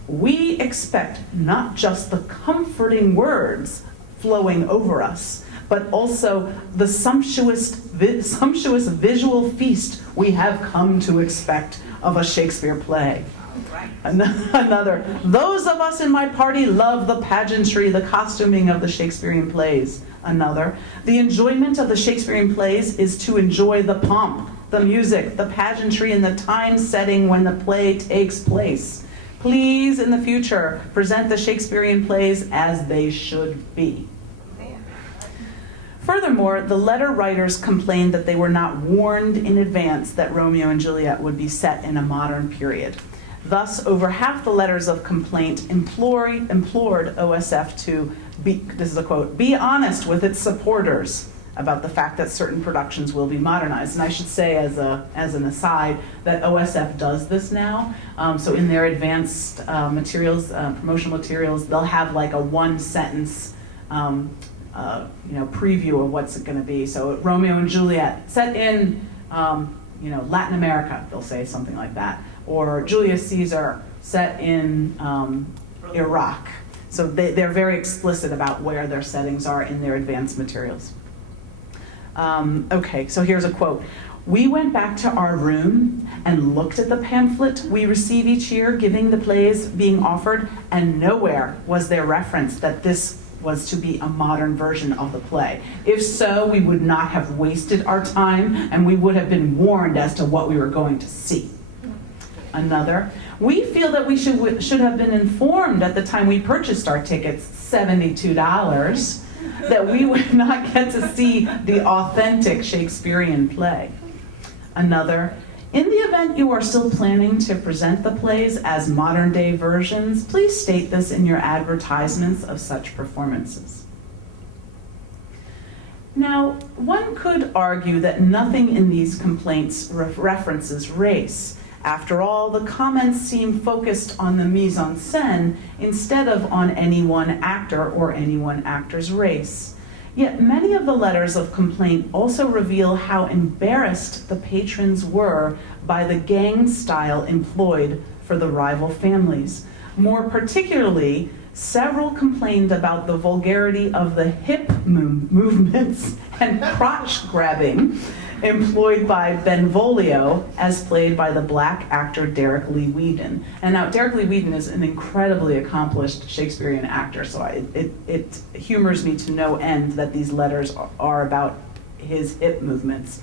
"We expect not just the comforting words flowing over us, but also the sumptuous visual feast we have come to expect of a Shakespeare play. Another, those of us in my party love the pageantry, the costuming of the Shakespearean plays. Another, the enjoyment of the Shakespearean plays is to enjoy the pomp, the music, the pageantry, and the time setting when the play takes place. Please, in the future, present the Shakespearean plays as they should be. Furthermore, the letter writers complained that they were not warned in advance that Romeo and Juliet would be set in a modern period. Thus, over half the letters of complaint implored OSF to be, this is a quote, be honest with its supporters about the fact that certain productions will be modernized. And I should say, as an aside, that OSF does this now. So in their advanced materials, promotional materials, they'll have like a one-sentence preview of what's it going to be. So Romeo and Juliet, set in Latin America, they'll say something like that. Or Julius Caesar, set in Iraq. So they're very explicit about where their settings are in their advanced materials. Okay, so here's a quote. We went back to our room and looked at the pamphlet we receive each year giving the plays being offered, and nowhere was there reference that this was to be a modern version of the play. If so, we would not have wasted our time, and we would have been warned as to what we were going to see. Another, we feel that we should have been informed at the time we purchased our tickets, $72, that we would not get to see the authentic Shakespearean play. Another, in the event you are still planning to present the plays as modern day versions, please state this in your advertisements of such performances. Now, one could argue that nothing in these complaints references race. After all, the comments seem focused on the mise en scène instead of on any one actor or any one actor's race. Yet many of the letters of complaint also reveal how embarrassed the patrons were by the gang style employed for the rival families. More particularly, several complained about the vulgarity of the hip movements and crotch grabbing employed by Benvolio, as played by the black actor Derek Lee Whedon. And now Derek Lee Whedon is an incredibly accomplished Shakespearean actor, so it humors me to no end that these letters are about his hip movements.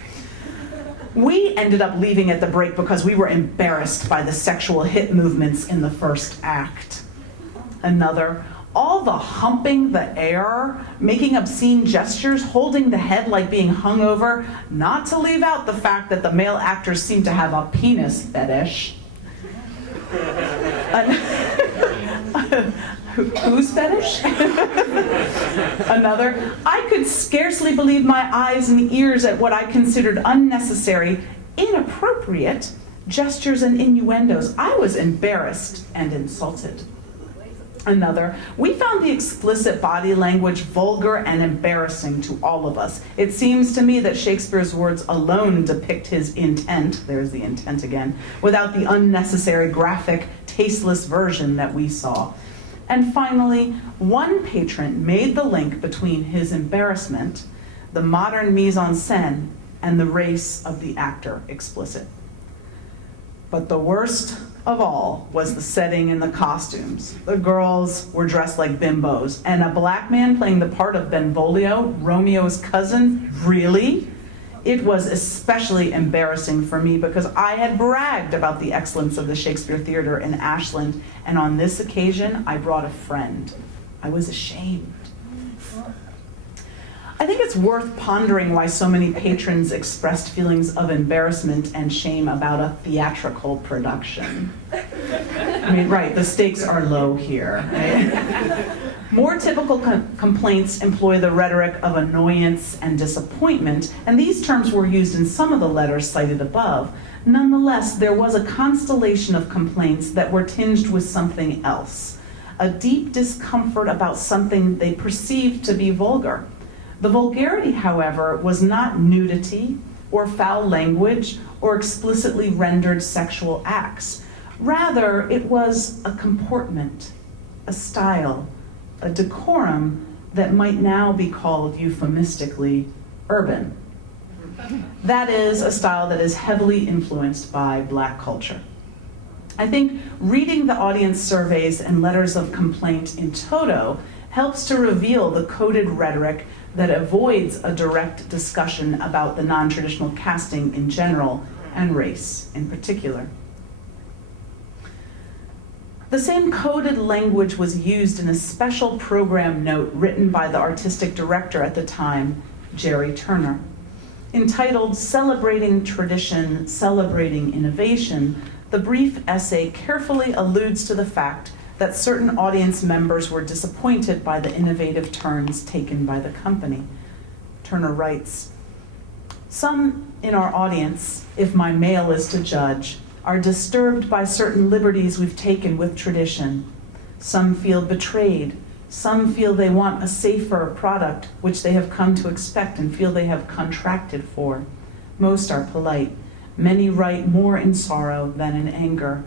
We ended up leaving at the break because we were embarrassed by the sexual hip movements in the first act. Another, all the humping the air, making obscene gestures, holding the head like being hung over, not to leave out the fact that the male actors seem to have a penis fetish. Whose fetish? Another, I could scarcely believe my eyes and ears at what I considered unnecessary, inappropriate gestures and innuendos. I was embarrassed and insulted. Another, we found the explicit body language vulgar and embarrassing to all of us. It seems to me that Shakespeare's words alone depict his intent, there's the intent again, without the unnecessary graphic, tasteless version that we saw. And finally, one patron made the link between his embarrassment, the modern mise en scène, and the race of the actor explicit. But the worst of all was the setting and the costumes. The girls were dressed like bimbos, and a black man playing the part of Benvolio, Romeo's cousin, really? It was especially embarrassing for me because I had bragged about the excellence of the Shakespeare Theater in Ashland, and on this occasion, I brought a friend. I was ashamed. I think it's worth pondering why so many patrons expressed feelings of embarrassment and shame about a theatrical production. I mean, right, the stakes are low here, right? More typical complaints employ the rhetoric of annoyance and disappointment, and these terms were used in some of the letters cited above. Nonetheless, there was a constellation of complaints that were tinged with something else, a deep discomfort about something they perceived to be vulgar. The vulgarity, however, was not nudity or foul language or explicitly rendered sexual acts. Rather, it was a comportment, a style, a decorum that might now be called euphemistically urban. That is a style that is heavily influenced by Black culture. I think reading the audience surveys and letters of complaint in toto helps to reveal the coded rhetoric that avoids a direct discussion about the non-traditional casting in general and race in particular. The same coded language was used in a special program note written by the artistic director at the time, Jerry Turner. Entitled Celebrating Tradition, Celebrating Innovation, the brief essay carefully alludes to the fact that certain audience members were disappointed by the innovative turns taken by the company. Turner writes, "Some in our audience, if my mail is to judge, are disturbed by certain liberties we've taken with tradition. Some feel betrayed. Some feel they want a safer product, which they have come to expect and feel they have contracted for. Most are polite. Many write more in sorrow than in anger.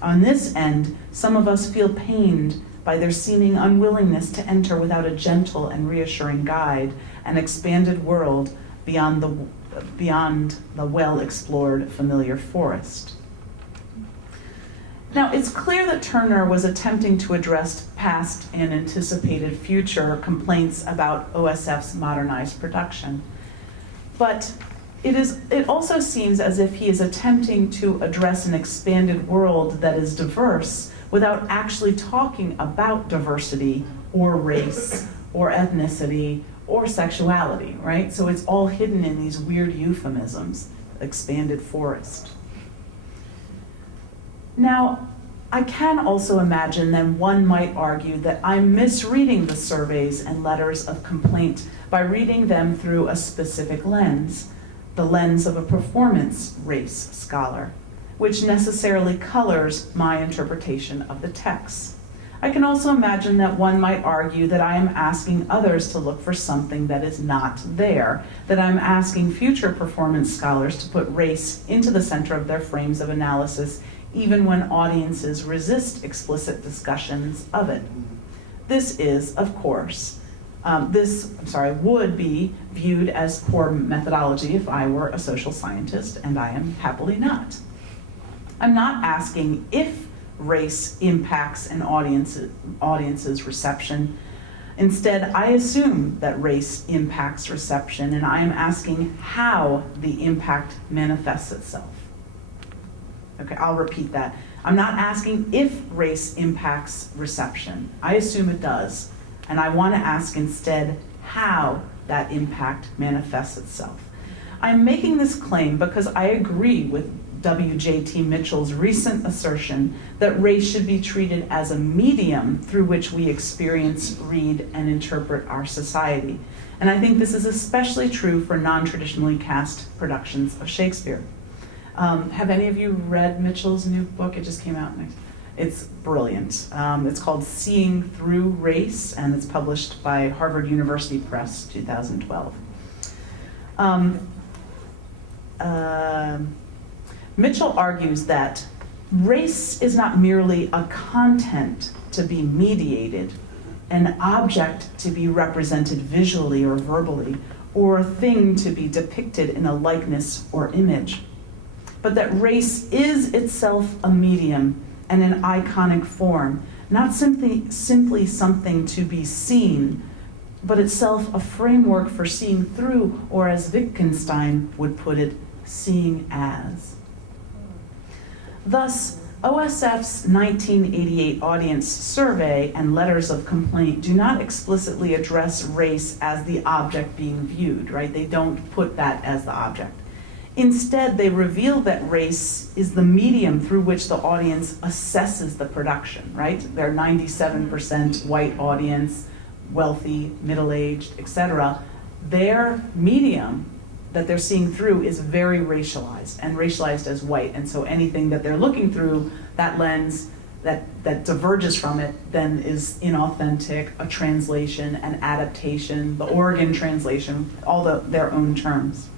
On this end, some of us feel pained by their seeming unwillingness to enter without a gentle and reassuring guide, an expanded world beyond the well-explored familiar forest." Now, it's clear that Turner was attempting to address past and anticipated future complaints about OSF's modernized production. But it also seems as if he is attempting to address an expanded world that is diverse without actually talking about diversity or race or ethnicity or sexuality, right? So it's all hidden in these weird euphemisms, expanded forest. Now, I can also imagine that one might argue that I'm misreading the surveys and letters of complaint by reading them through a specific lens, the lens of a performance race scholar, which necessarily colors my interpretation of the text. I can also imagine that one might argue that I am asking others to look for something that is not there, that I'm asking future performance scholars to put race into the center of their frames of analysis, even when audiences resist explicit discussions of it. This is, of course, would be viewed as poor methodology if I were a social scientist, and I am happily not. I'm not asking if race impacts an audience's reception. Instead, I assume that race impacts reception, and I am asking how the impact manifests itself. Okay, I'll repeat that. I'm not asking if race impacts reception. I assume it does. And I want to ask instead how that impact manifests itself. I'm making this claim because I agree with W.J.T. Mitchell's recent assertion that race should be treated as a medium through which we experience, read, and interpret our society. And I think this is especially true for non-traditionally cast productions of Shakespeare. Have any of you read Mitchell's new book? It just came out next. It's brilliant. It's called Seeing Through Race, and it's published by Harvard University Press, 2012. Mitchell argues that race is not merely a content to be mediated, an object to be represented visually or verbally, or a thing to be depicted in a likeness or image, but that race is itself a medium and an iconic form, not simply something to be seen, but itself a framework for seeing through, or as Wittgenstein would put it, seeing as. Thus, OSF's 1988 audience survey and letters of complaint do not explicitly address race as the object being viewed, right? They don't put that as the object. Instead, they reveal that race is the medium through which the audience assesses the production, right? They're 97% white audience, wealthy, middle-aged, etc. Their medium that they're seeing through is very racialized, and racialized as white. And so anything that they're looking through, that lens that diverges from it, then is inauthentic, a translation, an adaptation, the Oregon translation, all their own terms.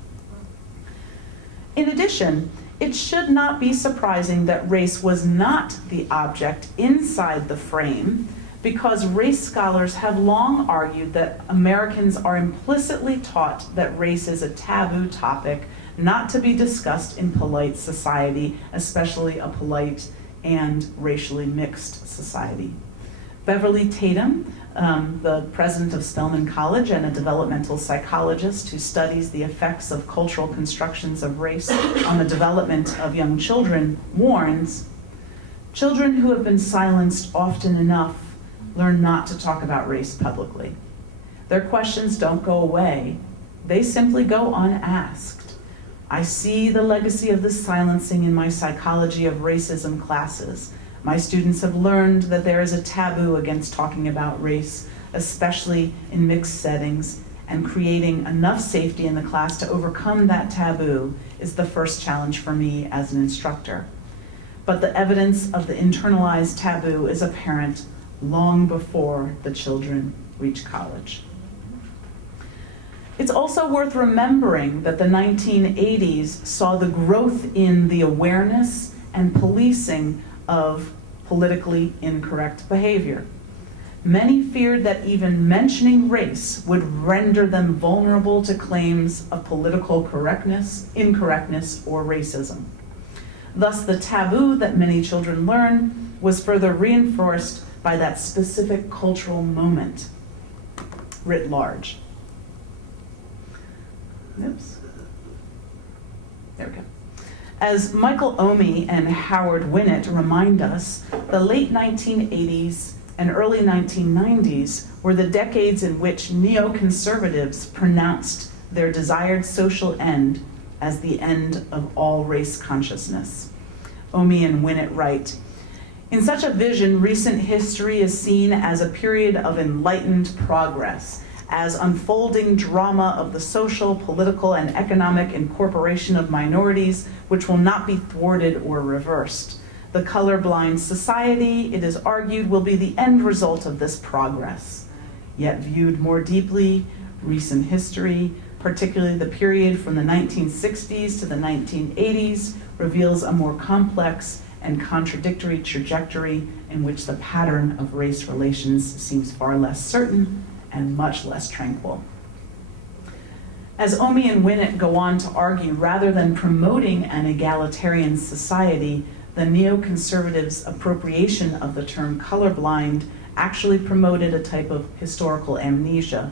In addition, it should not be surprising that race was not the object inside the frame because race scholars have long argued that Americans are implicitly taught that race is a taboo topic not to be discussed in polite society, especially a polite and racially mixed society. Beverly Tatum, the president of Spelman College and a developmental psychologist who studies the effects of cultural constructions of race on the development of young children, warns, children who have been silenced often enough learn not to talk about race publicly. Their questions don't go away. They simply go unasked. I see the legacy of this silencing in my psychology of racism classes. My students have learned that there is a taboo against talking about race, especially in mixed settings, and creating enough safety in the class to overcome that taboo is the first challenge for me as an instructor. But the evidence of the internalized taboo is apparent long before the children reach college. It's also worth remembering that the 1980s saw the growth in the awareness and policing of politically incorrect behavior. Many feared that even mentioning race would render them vulnerable to claims of political correctness, incorrectness, or racism. Thus, the taboo that many children learn was further reinforced by that specific cultural moment, writ large. Oops. There we go. As Michael Omi and Howard Winnett remind us, the late 1980s and early 1990s were the decades in which neoconservatives pronounced their desired social end as the end of all race consciousness. Omi and Winnett write, in such a vision, recent history is seen as a period of enlightened progress, as unfolding drama of the social, political, and economic incorporation of minorities, which will not be thwarted or reversed. The colorblind society, it is argued, will be the end result of this progress. Yet viewed more deeply, recent history, particularly the period from the 1960s to the 1980s, reveals a more complex and contradictory trajectory in which the pattern of race relations seems far less certain and much less tranquil. As Omi and Winnett go on to argue, rather than promoting an egalitarian society, the neoconservatives' appropriation of the term colorblind actually promoted a type of historical amnesia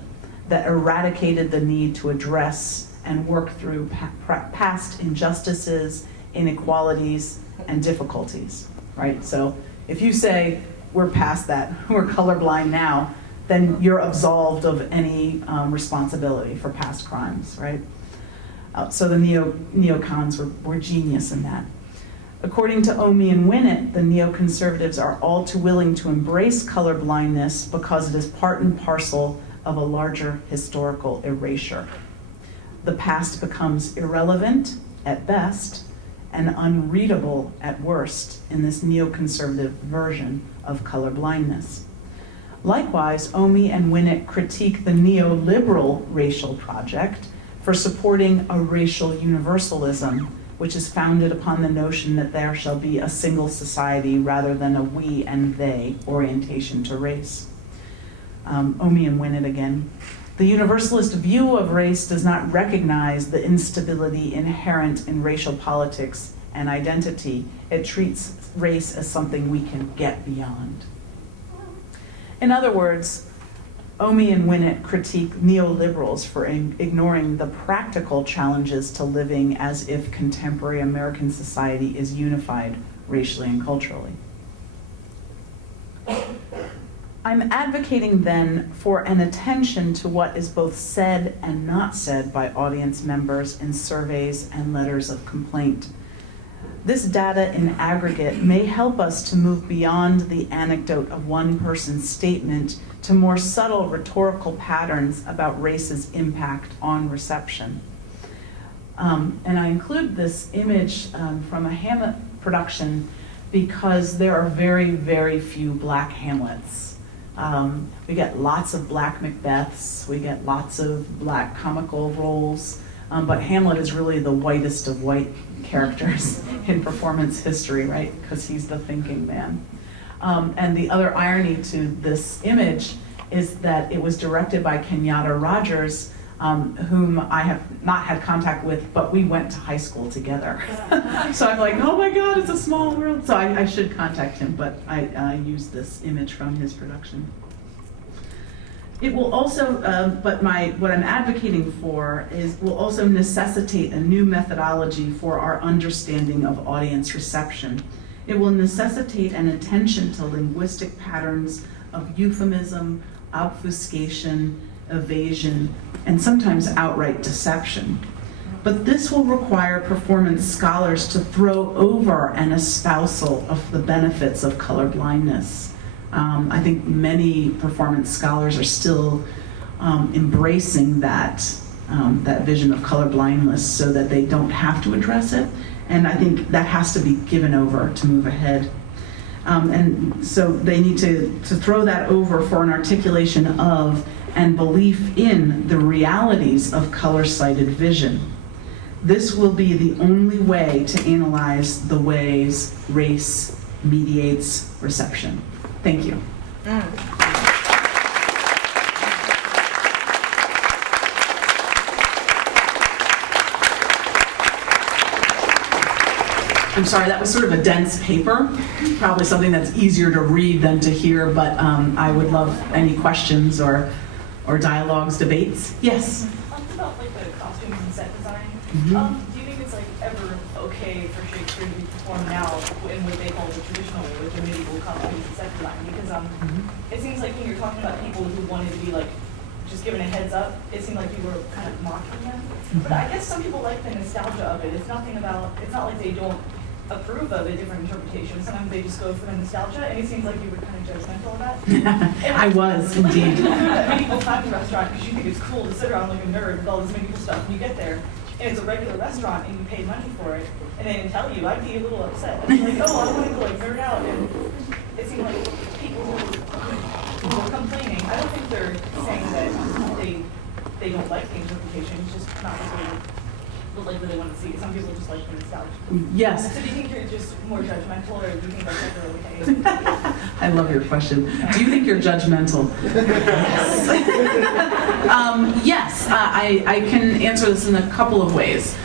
that eradicated the need to address and work through past injustices, inequalities, and difficulties, right? So if you say, we're past that, we're colorblind now, then you're absolved of any responsibility for past crimes, right? So the neocons were genius in that. According to Omi and Winnett, the neoconservatives are all too willing to embrace colorblindness because it is part and parcel of a larger historical erasure. The past becomes irrelevant at best and unreadable at worst in this neoconservative version of colorblindness. Likewise, Omi and Winnett critique the neoliberal racial project for supporting a racial universalism, which is founded upon the notion that there shall be a single society rather than a we and they orientation to race. Omi and Winnett again. The universalist view of race does not recognize the instability inherent in racial politics and identity. It treats race as something we can get beyond. In other words, Omi and Winnett critique neoliberals for ignoring the practical challenges to living as if contemporary American society is unified racially and culturally. I'm advocating then for an attention to what is both said and not said by audience members in surveys and letters of complaint. This data in aggregate may help us to move beyond the anecdote of one person's statement to more subtle rhetorical patterns about race's impact on reception. And I include this image from a Hamlet production because there are very, very few black Hamlets. We get lots of black Macbeths, we get lots of black comical roles, but Hamlet is really the whitest of white characters in performance history, right? Because he's the thinking man. And the other irony to this image is that it was directed by Kenyatta Rogers, whom I have not had contact with, but we went to high school together. So I'm like, oh my God, it's a small world. So I should contact him, but I used this image from his production. It will also, what I'm advocating for will also necessitate a new methodology for our understanding of audience reception. It will necessitate an attention to linguistic patterns of euphemism, obfuscation, evasion, and sometimes outright deception. But this will require performance scholars to throw over an espousal of the benefits of colorblindness. I think many performance scholars are still embracing that vision of colorblindness so that they don't have to address it. And I think that has to be given over to move ahead. And so they need to throw that over for an articulation of and belief in the realities of color-sighted vision. This will be the only way to analyze the ways race mediates reception. Thank you. I'm sorry, that was sort of a dense paper, probably something that's easier to read than to hear, but I would love any questions or dialogues, debates. Yes? About like the costumes and set design, do you think it's like ever okay for Shakespeare to be performed now in what they call the traditional way with the medieval costumes and set design? Because it seems like when you're talking about people who wanted to be like just given a heads up, it seemed like you were kind of mocking them. But I guess some people like the nostalgia of it. It's not like they don't approve of a different interpretation. Sometimes they just go for the nostalgia, and it seems like you were kind of judgmental of that. I was, indeed. That medieval time restaurant because you think it's cool to sit around like a nerd with all this medieval stuff, and you get there, and it's a regular restaurant, and you paid money for it, and they didn't tell you. I'd be a little upset. I'd be like, oh, I want to go like nerd out, and it seemed like people who were complaining. I don't think they're saying that they don't like the interpretation. It's just not what they want to see. Some people just like the nostalgia. Yes. So do you think you're just more judgmental, or do you think that's okay? I love your question. Do you think you're judgmental? Yes, I can answer this in a couple of ways.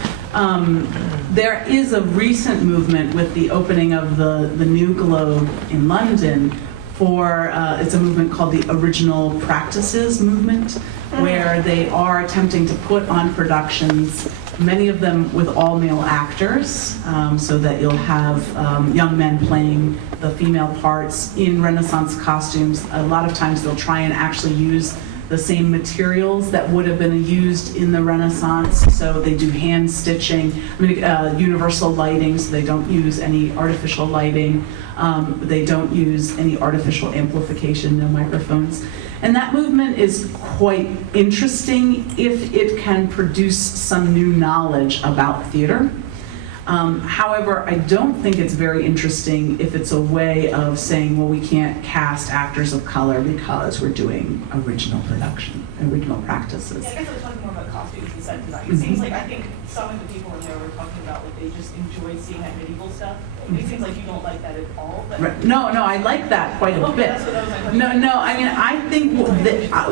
There is a recent movement with the opening of the New Globe in London for, it's a movement called the Original Practices Movement, where they are attempting to put on productions, many of them with all male actors, so that you'll have young men playing the female parts in Renaissance costumes. A lot of times they'll try and actually use the same materials that would have been used in the Renaissance. So they do hand stitching, universal lighting, so they don't use any artificial lighting. They don't use any artificial amplification, no microphones. And that movement is quite interesting if it can produce some new knowledge about theater. However, I don't think it's very interesting if it's a way of saying, well, we can't cast actors of color because we're doing original production, original practices. Yeah, I guess I was talking more about costumes and set design. It seems like I think some of the people in there were talking about like they just enjoy seeing that medieval stuff. It seems like you don't like that at all. But Right. No, I like that quite a bit. That's what that was my question. No, I mean, I think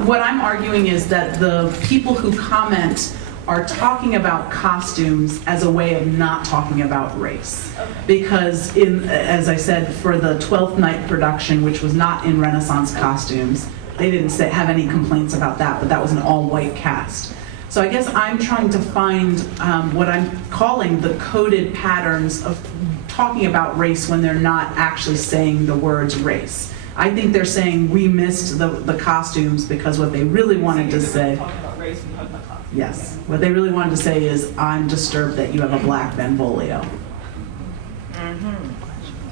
what I'm arguing is that the people who comment are talking about costumes as a way of not talking about race. Okay. Because as I said, for the 12th Night production, which was not in Renaissance costumes, they didn't have any complaints about that, but that was an all-white cast. So I guess I'm trying to find what I'm calling the coded patterns of talking about race when they're not actually saying the words race. I think they're saying we missed the costumes because what they really wanted to say. Talking about race and talking about costumes. Yes. What they really wanted to say is, I'm disturbed that you have a black Benvolio.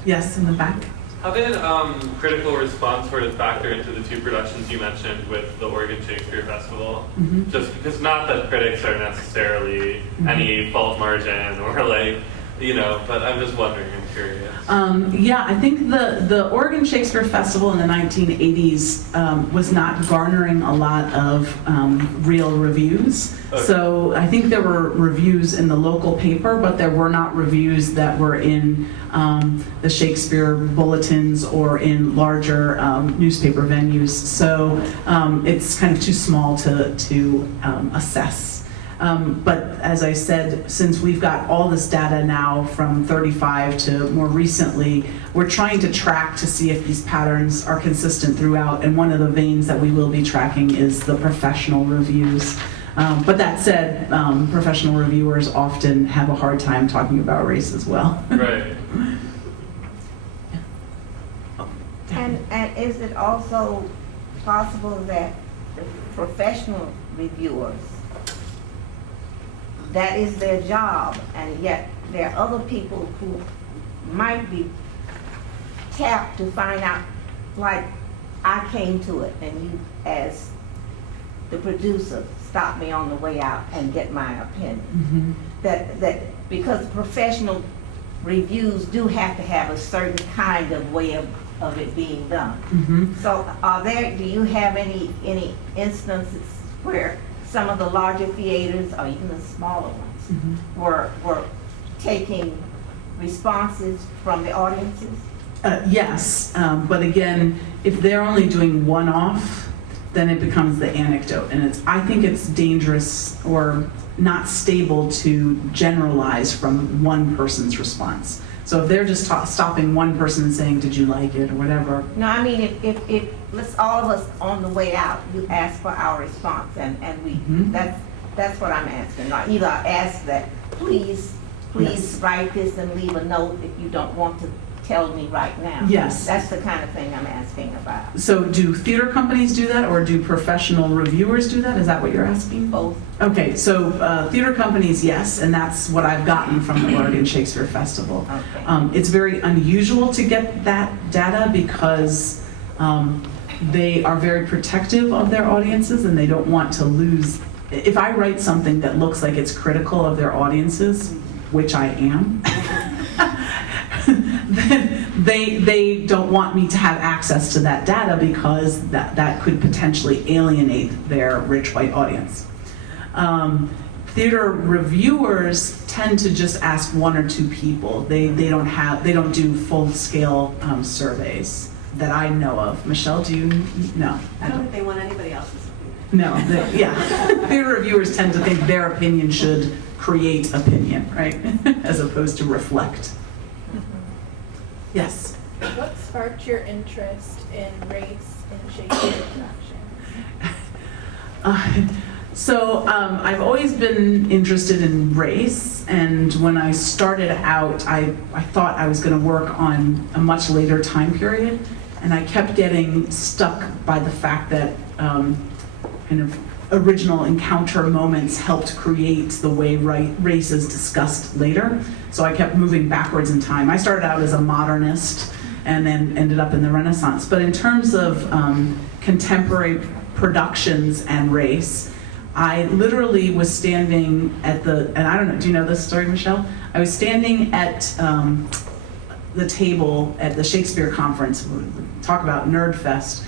Yes, in the back. How did critical response sort of factor into the two productions you mentioned with the Oregon Shakespeare Festival? Just because not that critics are necessarily any fault margin or like, but I'm just wondering, I'm curious. Yeah, I think the Oregon Shakespeare Festival in the 1980s was not garnering a lot of real reviews. Okay. So I think there were reviews in the local paper, but there were not reviews that were in the Shakespeare bulletins or in larger newspaper venues. So it's kind of too small to assess. But as I said, since we've got all this data now from 35 to more recently, we're trying to track to see if these patterns are consistent throughout, and one of the veins that we will be tracking is the professional reviews. But that said, professional reviewers often have a hard time talking about race as well. Right. And is it also possible that the professional reviewers, that is their job, and yet there are other people who might be tapped to find out, like I came to it and you as the producer stopped me on the way out and get my opinion. Mm-hmm. That because professional reviews do have to have a certain kind of way of it being done. Mm-hmm. So do you have any instances where some of the larger theaters or even the smaller ones Mm-hmm. were taking responses from the audiences? Yes, but again, if they're only doing one-off, then it becomes the anecdote, and I think it's dangerous or not stable to generalize from one person's response. So if they're just stopping one person and saying, "Did you like it?" or whatever. No, I mean if let's all of us on the way out, you ask for our response, and we Mhm. that's what I'm asking. Like either I ask that please Yes. write this and leave a note if you don't want to tell me right now. Yes. That's the kind of thing I'm asking about. So do theater companies do that, or do professional reviewers do that? Is that what you're asking? Both. Okay, so theater companies, yes, and that's what I've gotten from the Oregon Shakespeare Festival. Okay. It's very unusual to get that data because they are very protective of their audiences and they don't want to lose. If I write something that looks like it's critical of their audiences, which I am, then they don't want me to have access to that data because that could potentially alienate their rich white audience. Theater reviewers tend to just ask one or two people. They don't do full-scale surveys that I know of. Michelle, do you? No. I don't think they want anybody else's opinion. No, yeah. Theater reviewers tend to think their opinion should create opinion, right? As opposed to reflect. Yes? What sparked your interest in race in Shakespeare production? So I've always been interested in race, and when I started out, I thought I was going to work on a much later time period, and I kept getting stuck by the fact that kind of original encounter moments helped create the way race is discussed later. So I kept moving backwards in time. I started out as a modernist and then ended up in the Renaissance. But in terms of contemporary productions and race, I literally was standing at and I don't know, do you know this story, Michelle? I was standing at the table at the Shakespeare conference. Talk about Nerd Fest.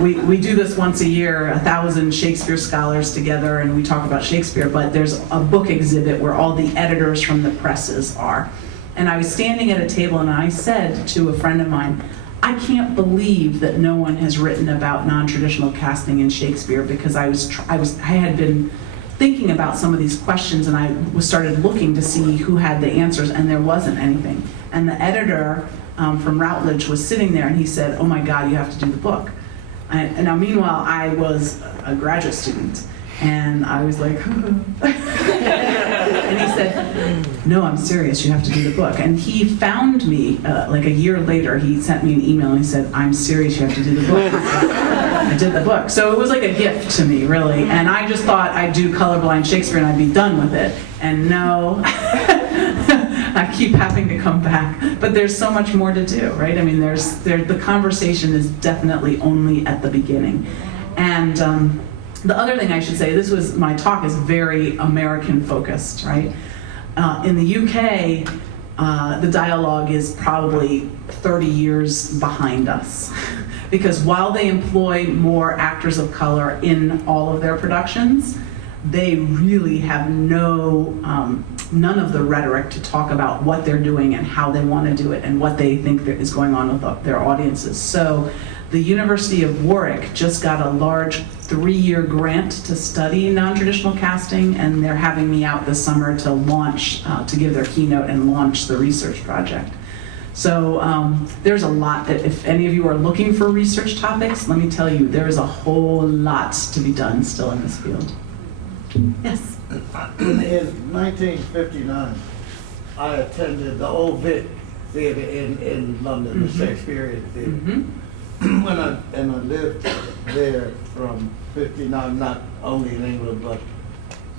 We do this once a year, 1,000 Shakespeare scholars together, and we talk about Shakespeare, but there's a book exhibit where all the editors from the presses are. And I was standing at a table and I said to a friend of mine, I can't believe that no one has written about non-traditional casting in Shakespeare, because I had been thinking about some of these questions, and I started looking to see who had the answers, and there wasn't anything. And the editor from Routledge was sitting there, and he said, "Oh my God, you have to do the book." And now, meanwhile, I was a graduate student, and I was like, and he said, "No, I'm serious, you have to do the book." And he found me, like a year later, he sent me an email and he said, "I'm serious, you have to do the book." I did the book. So it was like a gift to me, really. And I just thought I'd do colorblind Shakespeare and I'd be done with it. And no, I keep having to come back. But there's so much more to do, right? I mean, the conversation is definitely only at the beginning. And the other thing I should say, my talk is very American focused, right? In the UK, the dialogue is probably 30 years behind us. Because while they employ more actors of color in all of their productions, they really have none of the rhetoric to talk about what they're doing and how they want to do it and what they think is going on with their audiences. So the University of Warwick just got a large 3-year grant to study non-traditional casting, and they're having me out this summer to launch, to give their keynote and launch the research project. So there's a lot that, if any of you are looking for research topics, let me tell you, there is a whole lot to be done still in this field. Yes? In 1959, I attended the Old Vic Theatre in London, the Shakespearean Theatre. Mm-hmm. I lived there from 59, not only in England, but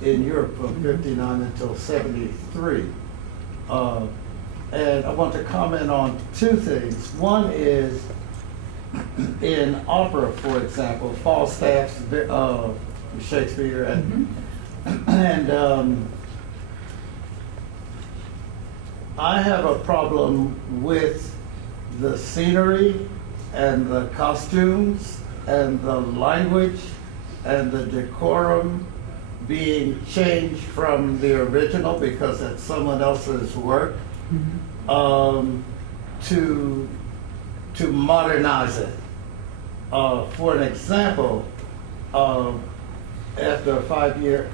in Europe from 59 until 73. And I want to comment on two things. One is, in opera, for example, Falstaff's Shakespeare, and I have a problem with the scenery and the costumes and the language and the decorum being changed from the original because it's someone else's work, to modernize it. For an example, after a 5-year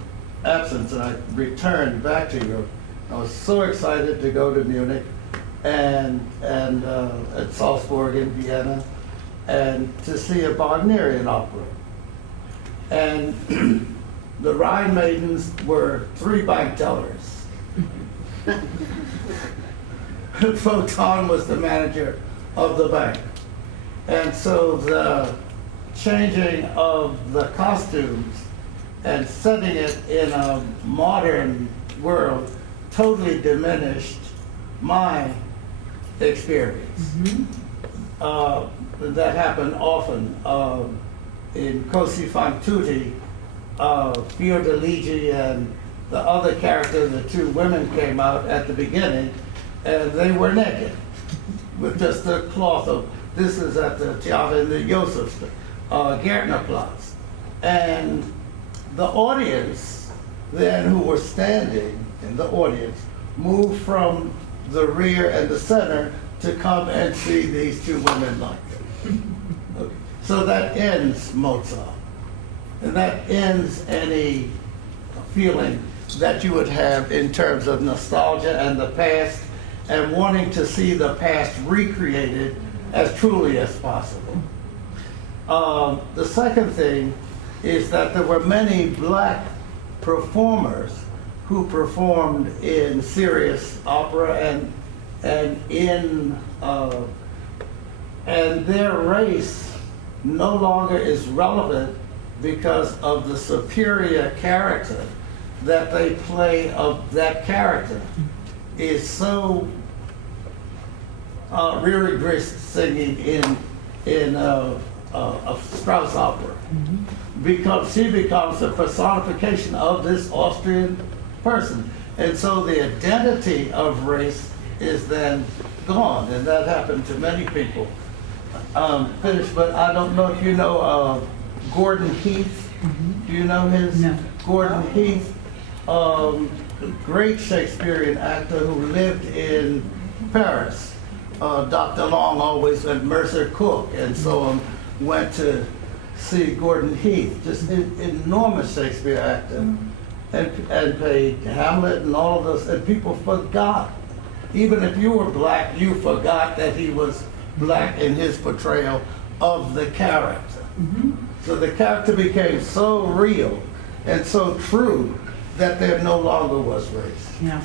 absence, and I returned back to Europe, I was so excited to go to Munich and at Salzburg in Vienna, and to see a Wagnerian opera. And the Rhine Maidens were 3 bank tellers. Photon was the manager of the bank. And so the changing of the costumes and setting it in a modern world totally diminished my experience. That happened often. In Cosi fan tutti, Fiordiligi and the other character, the 2 women came out at the beginning, and they were naked with just a cloth of, this is at the Theater in the Josefs, Gärtnerplatz. And the audience then, who were standing in the audience, moved from the rear and the center to come and see these 2 women like this. Okay. So that ends Mozart. And that ends any feeling that you would have in terms of nostalgia and the past, and wanting to see the past recreated as truly as possible. The second thing is that there were many black performers who performed in serious opera and their race no longer is relevant because of the superior character that they play of that character is so Riri Grist singing in a Strauss opera. She becomes the personification of this Austrian person. And so the identity of race is then gone, and that happened to many people. But I don't know if you know Gordon Heath. Do you know his? No. Gordon Heath, great Shakespearean actor who lived in Paris. Dr. Long always went, Mercer Cook, and so went to see Gordon Heath, just an enormous Shakespeare actor, and played Hamlet and all of those, and people forgot. Even if you were black, you forgot that he was black in his portrayal of the character. So the character became so real and so true that there no longer was race. Yeah.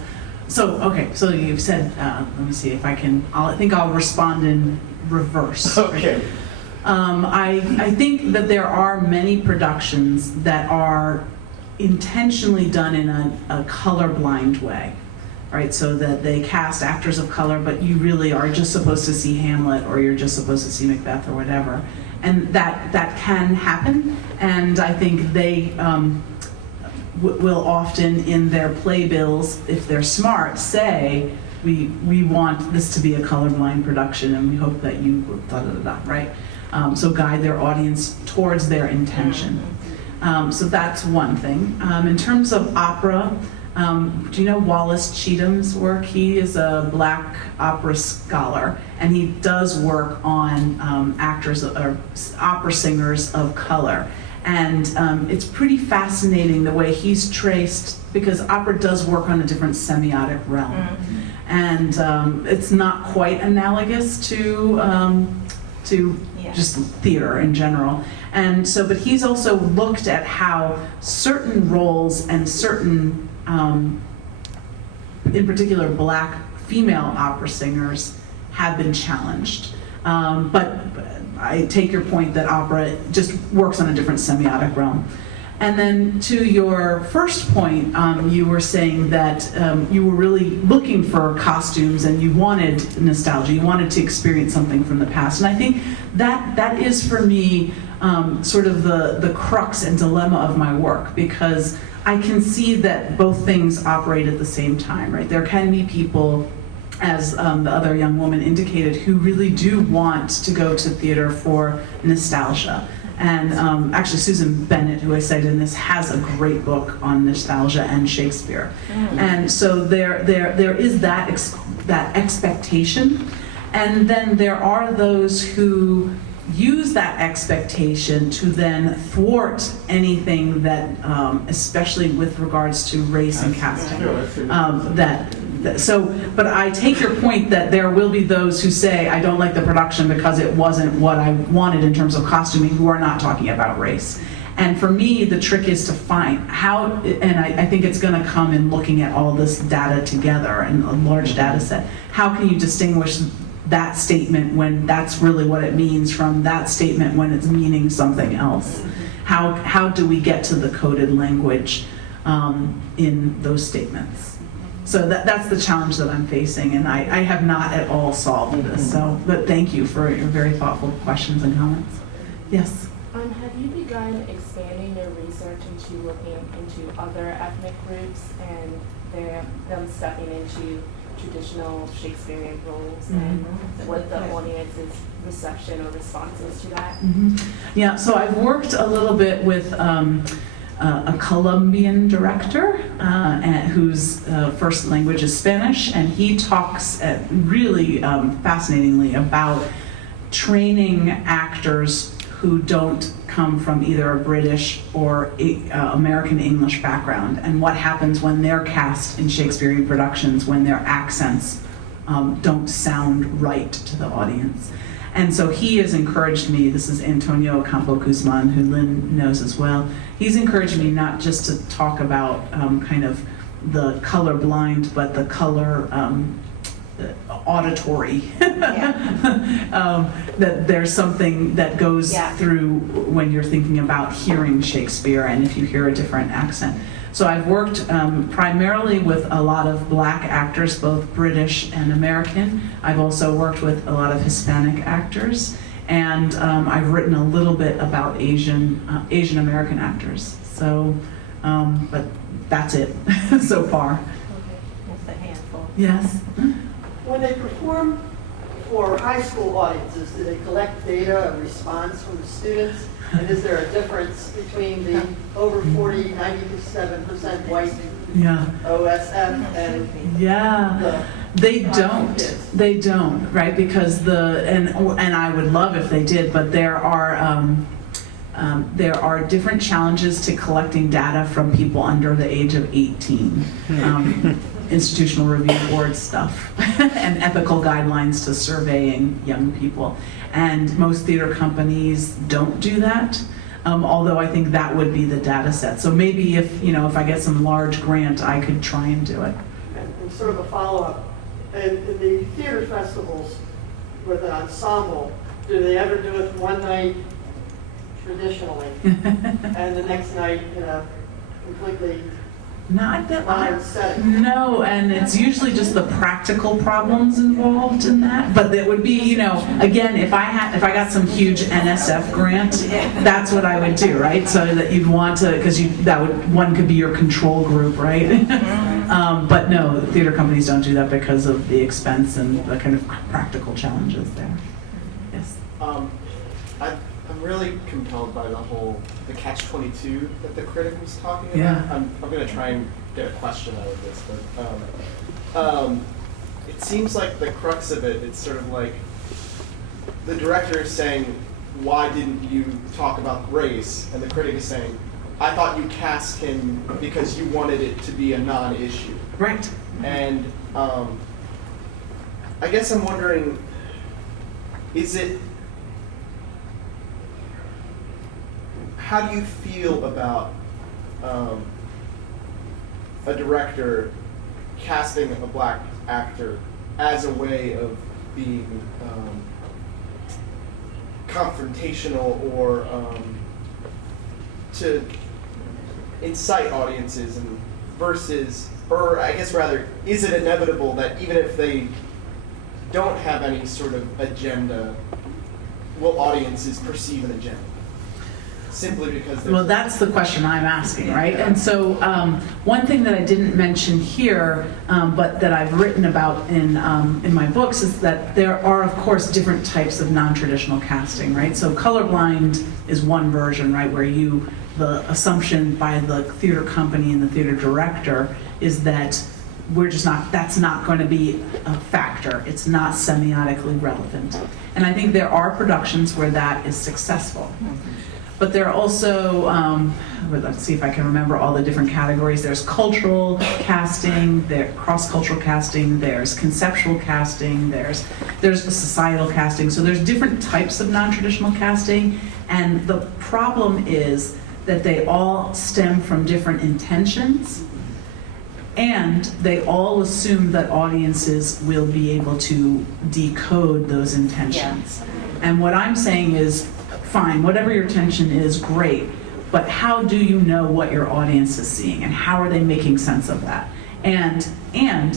So, okay, so you've said, let me see if I can, I think I'll respond in reverse. Okay. I think that there are many productions that are intentionally done in a colorblind way, right? So that they cast actors of color, but you really are just supposed to see Hamlet, or you're just supposed to see Macbeth or whatever. And that can happen, and I think will often in their playbills, if they're smart, say, we want this to be a colorblind production and we hope that you da-da-da-da, right? So guide their audience towards their intention. So that's one thing. In terms of opera, do you know Wallace Cheatham's work? He is a black opera scholar, and he does work on actors or opera singers of color. And it's pretty fascinating the way he's traced, because opera does work on a different semiotic realm. And it's not quite analogous to just theater in general. And so, but he's also looked at how certain roles and certain, in particular, black female opera singers have been challenged. But I take your point that opera just works on a different semiotic realm. And then to your first point, you were saying that you were really looking for costumes and you wanted nostalgia, you wanted to experience something from the past. And I think that is for me sort of the crux and dilemma of my work, because I can see that both things operate at the same time, right? There can be people, as the other young woman indicated, who really do want to go to theater for nostalgia. And actually Susan Bennett, who I cited in this, has a great book on nostalgia and Shakespeare. And so there is that expectation. And then there are those who use that expectation to then thwart anything that, especially with regards to race and casting, but I take your point that there will be those who say, I don't like the production because it wasn't what I wanted in terms of costuming, who are not talking about race. And for me, the trick is to find how, and I think it's going to come in looking at all this data together and a large data set, how can you distinguish that statement when that's really what it means from that statement when it's meaning something else? How do we get to the coded language in those statements? So that's the challenge that I'm facing, and I have not at all solved this. So, but thank you for your very thoughtful questions and comments. Yes? Have you begun expanding your research into looking into other ethnic groups and them stepping into traditional Shakespearean roles and what the audience's reception or responses to that? Yeah, so I've worked a little bit with a Colombian director whose first language is Spanish, and he talks really fascinatingly about training actors who don't come from either a British or American English background, and what happens when they're cast in Shakespearean productions when their accents don't sound right to the audience. And so he has encouraged me, this is Antonio Campo Guzman, who Lynn knows as well, he's encouraged me not just to talk about kind of the color blind, but the color auditory. That there's something that goes through when you're thinking about hearing Shakespeare and if you hear a different accent. So I've worked primarily with a lot of black actors, both British and American. I've also worked with a lot of Hispanic actors, and I've written a little bit about Asian American actors. So, but that's it so far. Okay, that's a handful. Yes. When they perform for high school audiences, do they collect data and response from the students? And is there a difference between the over 40, 97% white OSF and They don't, right? Because and I would love if they did, but there are different challenges to collecting data from people under the age of 18. Institutional review board stuff and ethical guidelines to surveying young people. And most theater companies don't do that, although I think that would be the data set. So maybe if I get some large grant, I could try and do it. And sort of a follow-up, in the theater festivals with an ensemble, do they ever do it one night traditionally and the next night completely Not that on setting? no, and it's usually just the practical problems involved in that. But that would be, you know, again, if I got some huge NSF grant, that's what I would do, right? So that you'd want to, because one could be your control group, right? But no, theater companies don't do that because of the expense and the kind of practical challenges there. Yes. I'm really compelled by the catch-22 that the critic was talking about. Yeah. I'm going to try and get a question out of this, but it seems like the crux of it, it's sort of like the director is saying, why didn't you talk about race? And the critic is saying, I thought you cast him because you wanted it to be a non-issue. Right. And I guess I'm wondering, how do you feel about a director casting a black actor as a way of being confrontational or to incite audiences or I guess rather, is it inevitable that even if they don't have any sort of agenda, will audiences perceive an agenda? Simply because well, that's the question I'm asking, right? And so one thing that I didn't mention here, but that I've written about in my books, is that there are, of course, different types of non-traditional casting, right? So colorblind is one version, right, where the assumption by the theater company and the theater director is that that's not going to be a factor. It's not semiotically relevant. And I think there are productions where that is successful. But there are also, let's see if I can remember all the different categories. There's cultural casting, there's cross-cultural casting, there's conceptual casting, there's societal casting. So there's different types of non-traditional casting. And the problem is that they all stem from different intentions. And they all assume that audiences will be able to decode those intentions. Yeah. And what I'm saying is, fine, whatever your intention is, great, but how do you know what your audience is seeing and how are they making sense of that? And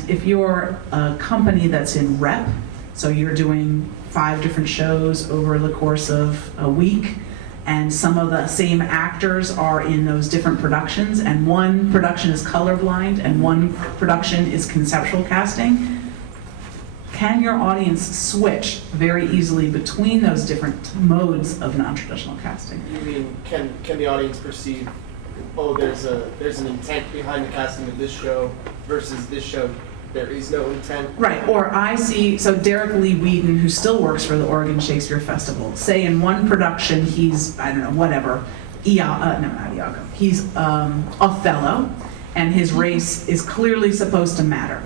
if you're a company that's in rep, so you're doing 5 different shows over the course of a week, and some of the same actors are in those different productions, and one production is colorblind and one production is conceptual casting, can your audience switch very easily between those different modes of non-traditional casting? You mean, can the audience perceive, oh, there's an intent behind the casting of this show versus this show, there is no intent? Right, or I see, so Derek Lee Whedon, who still works for the Oregon Shakespeare Festival, say in one production he's, I don't know, whatever, not Iago, he's Othello, and his race is clearly supposed to matter.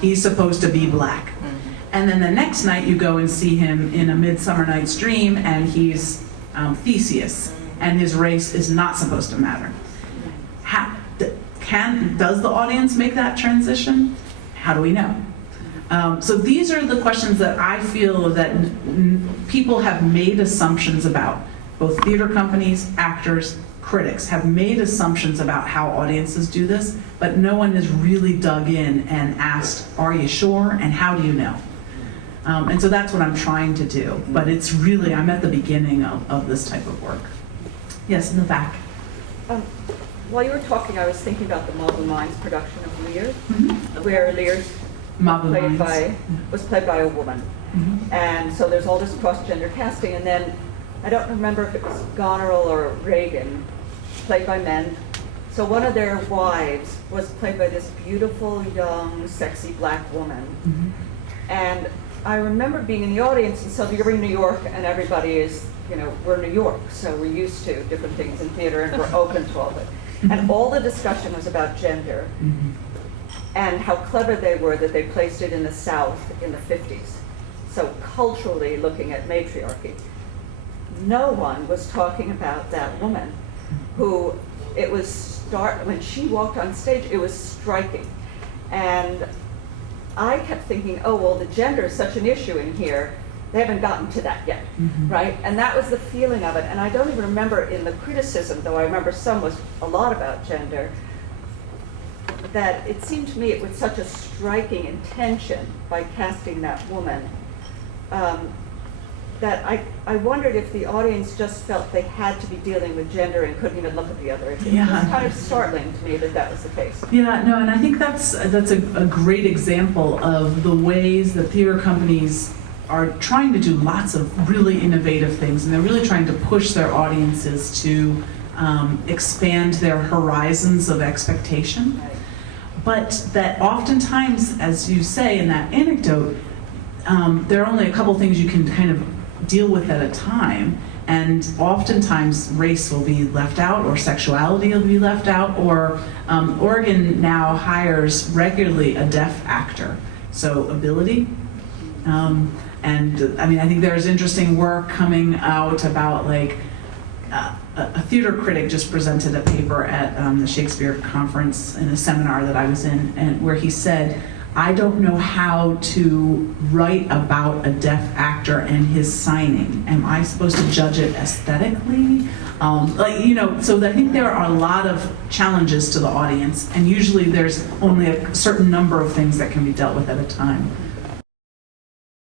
He's supposed to be black. And then the next night you go and see him in A Midsummer Night's Dream, and he's Theseus, and his race is not supposed to matter. Does the audience make that transition? How do we know? So these are the questions that I feel that people have made assumptions about. Both theater companies, actors, critics have made assumptions about how audiences do this, but no one has really dug in and asked, are you sure, and how do you know? And so that's what I'm trying to do, but it's really, I'm at the beginning of this type of work. Yes, in the back. While you were talking, I was thinking about the Marble Mines production of Lear, where Lear was played by a woman. And so there's all this cross-gender casting, and then I don't remember if it was Goneril or Reagan, played by men. So one of their wives was played by this beautiful, young, sexy black woman. And I remember being in the audience, and so you're in New York, and everybody is, we're New York, so we're used to different things in theater, and we're open to all of it. And all the discussion was about gender, and how clever they were that they placed it in the South in the 50s. So culturally looking at matriarchy. No one was talking about that woman who, when she walked on stage, it was striking. And I kept thinking, oh, well, the gender is such an issue in here. They haven't gotten to that yet, right? And that was the feeling of it. And I don't even remember in the criticism, though I remember some was a lot about gender. that it seemed to me it was such a striking intention by casting that woman, that I wondered if the audience just felt they had to be dealing with gender and couldn't even look at the other. It was kind of startling to me that that was the case. Yeah, no, and I think that's a great example of the ways that theater companies are trying to do lots of really innovative things, and they're really trying to push their audiences to expand their horizons of expectation. Right. But that oftentimes, as you say in that anecdote, there are only a couple things you can kind of deal with at a time, and oftentimes race will be left out, or sexuality will be left out, or Oregon now hires regularly a deaf actor, so ability. And I mean, I think there's interesting work coming out about, like, a theater critic just presented a paper at the Shakespeare conference in a seminar that I was in, and where he said, I don't know how to write about a deaf actor and his signing. Am I supposed to judge it aesthetically? So I think there are a lot of challenges to the audience, and usually there's only a certain number of things that can be dealt with at a time.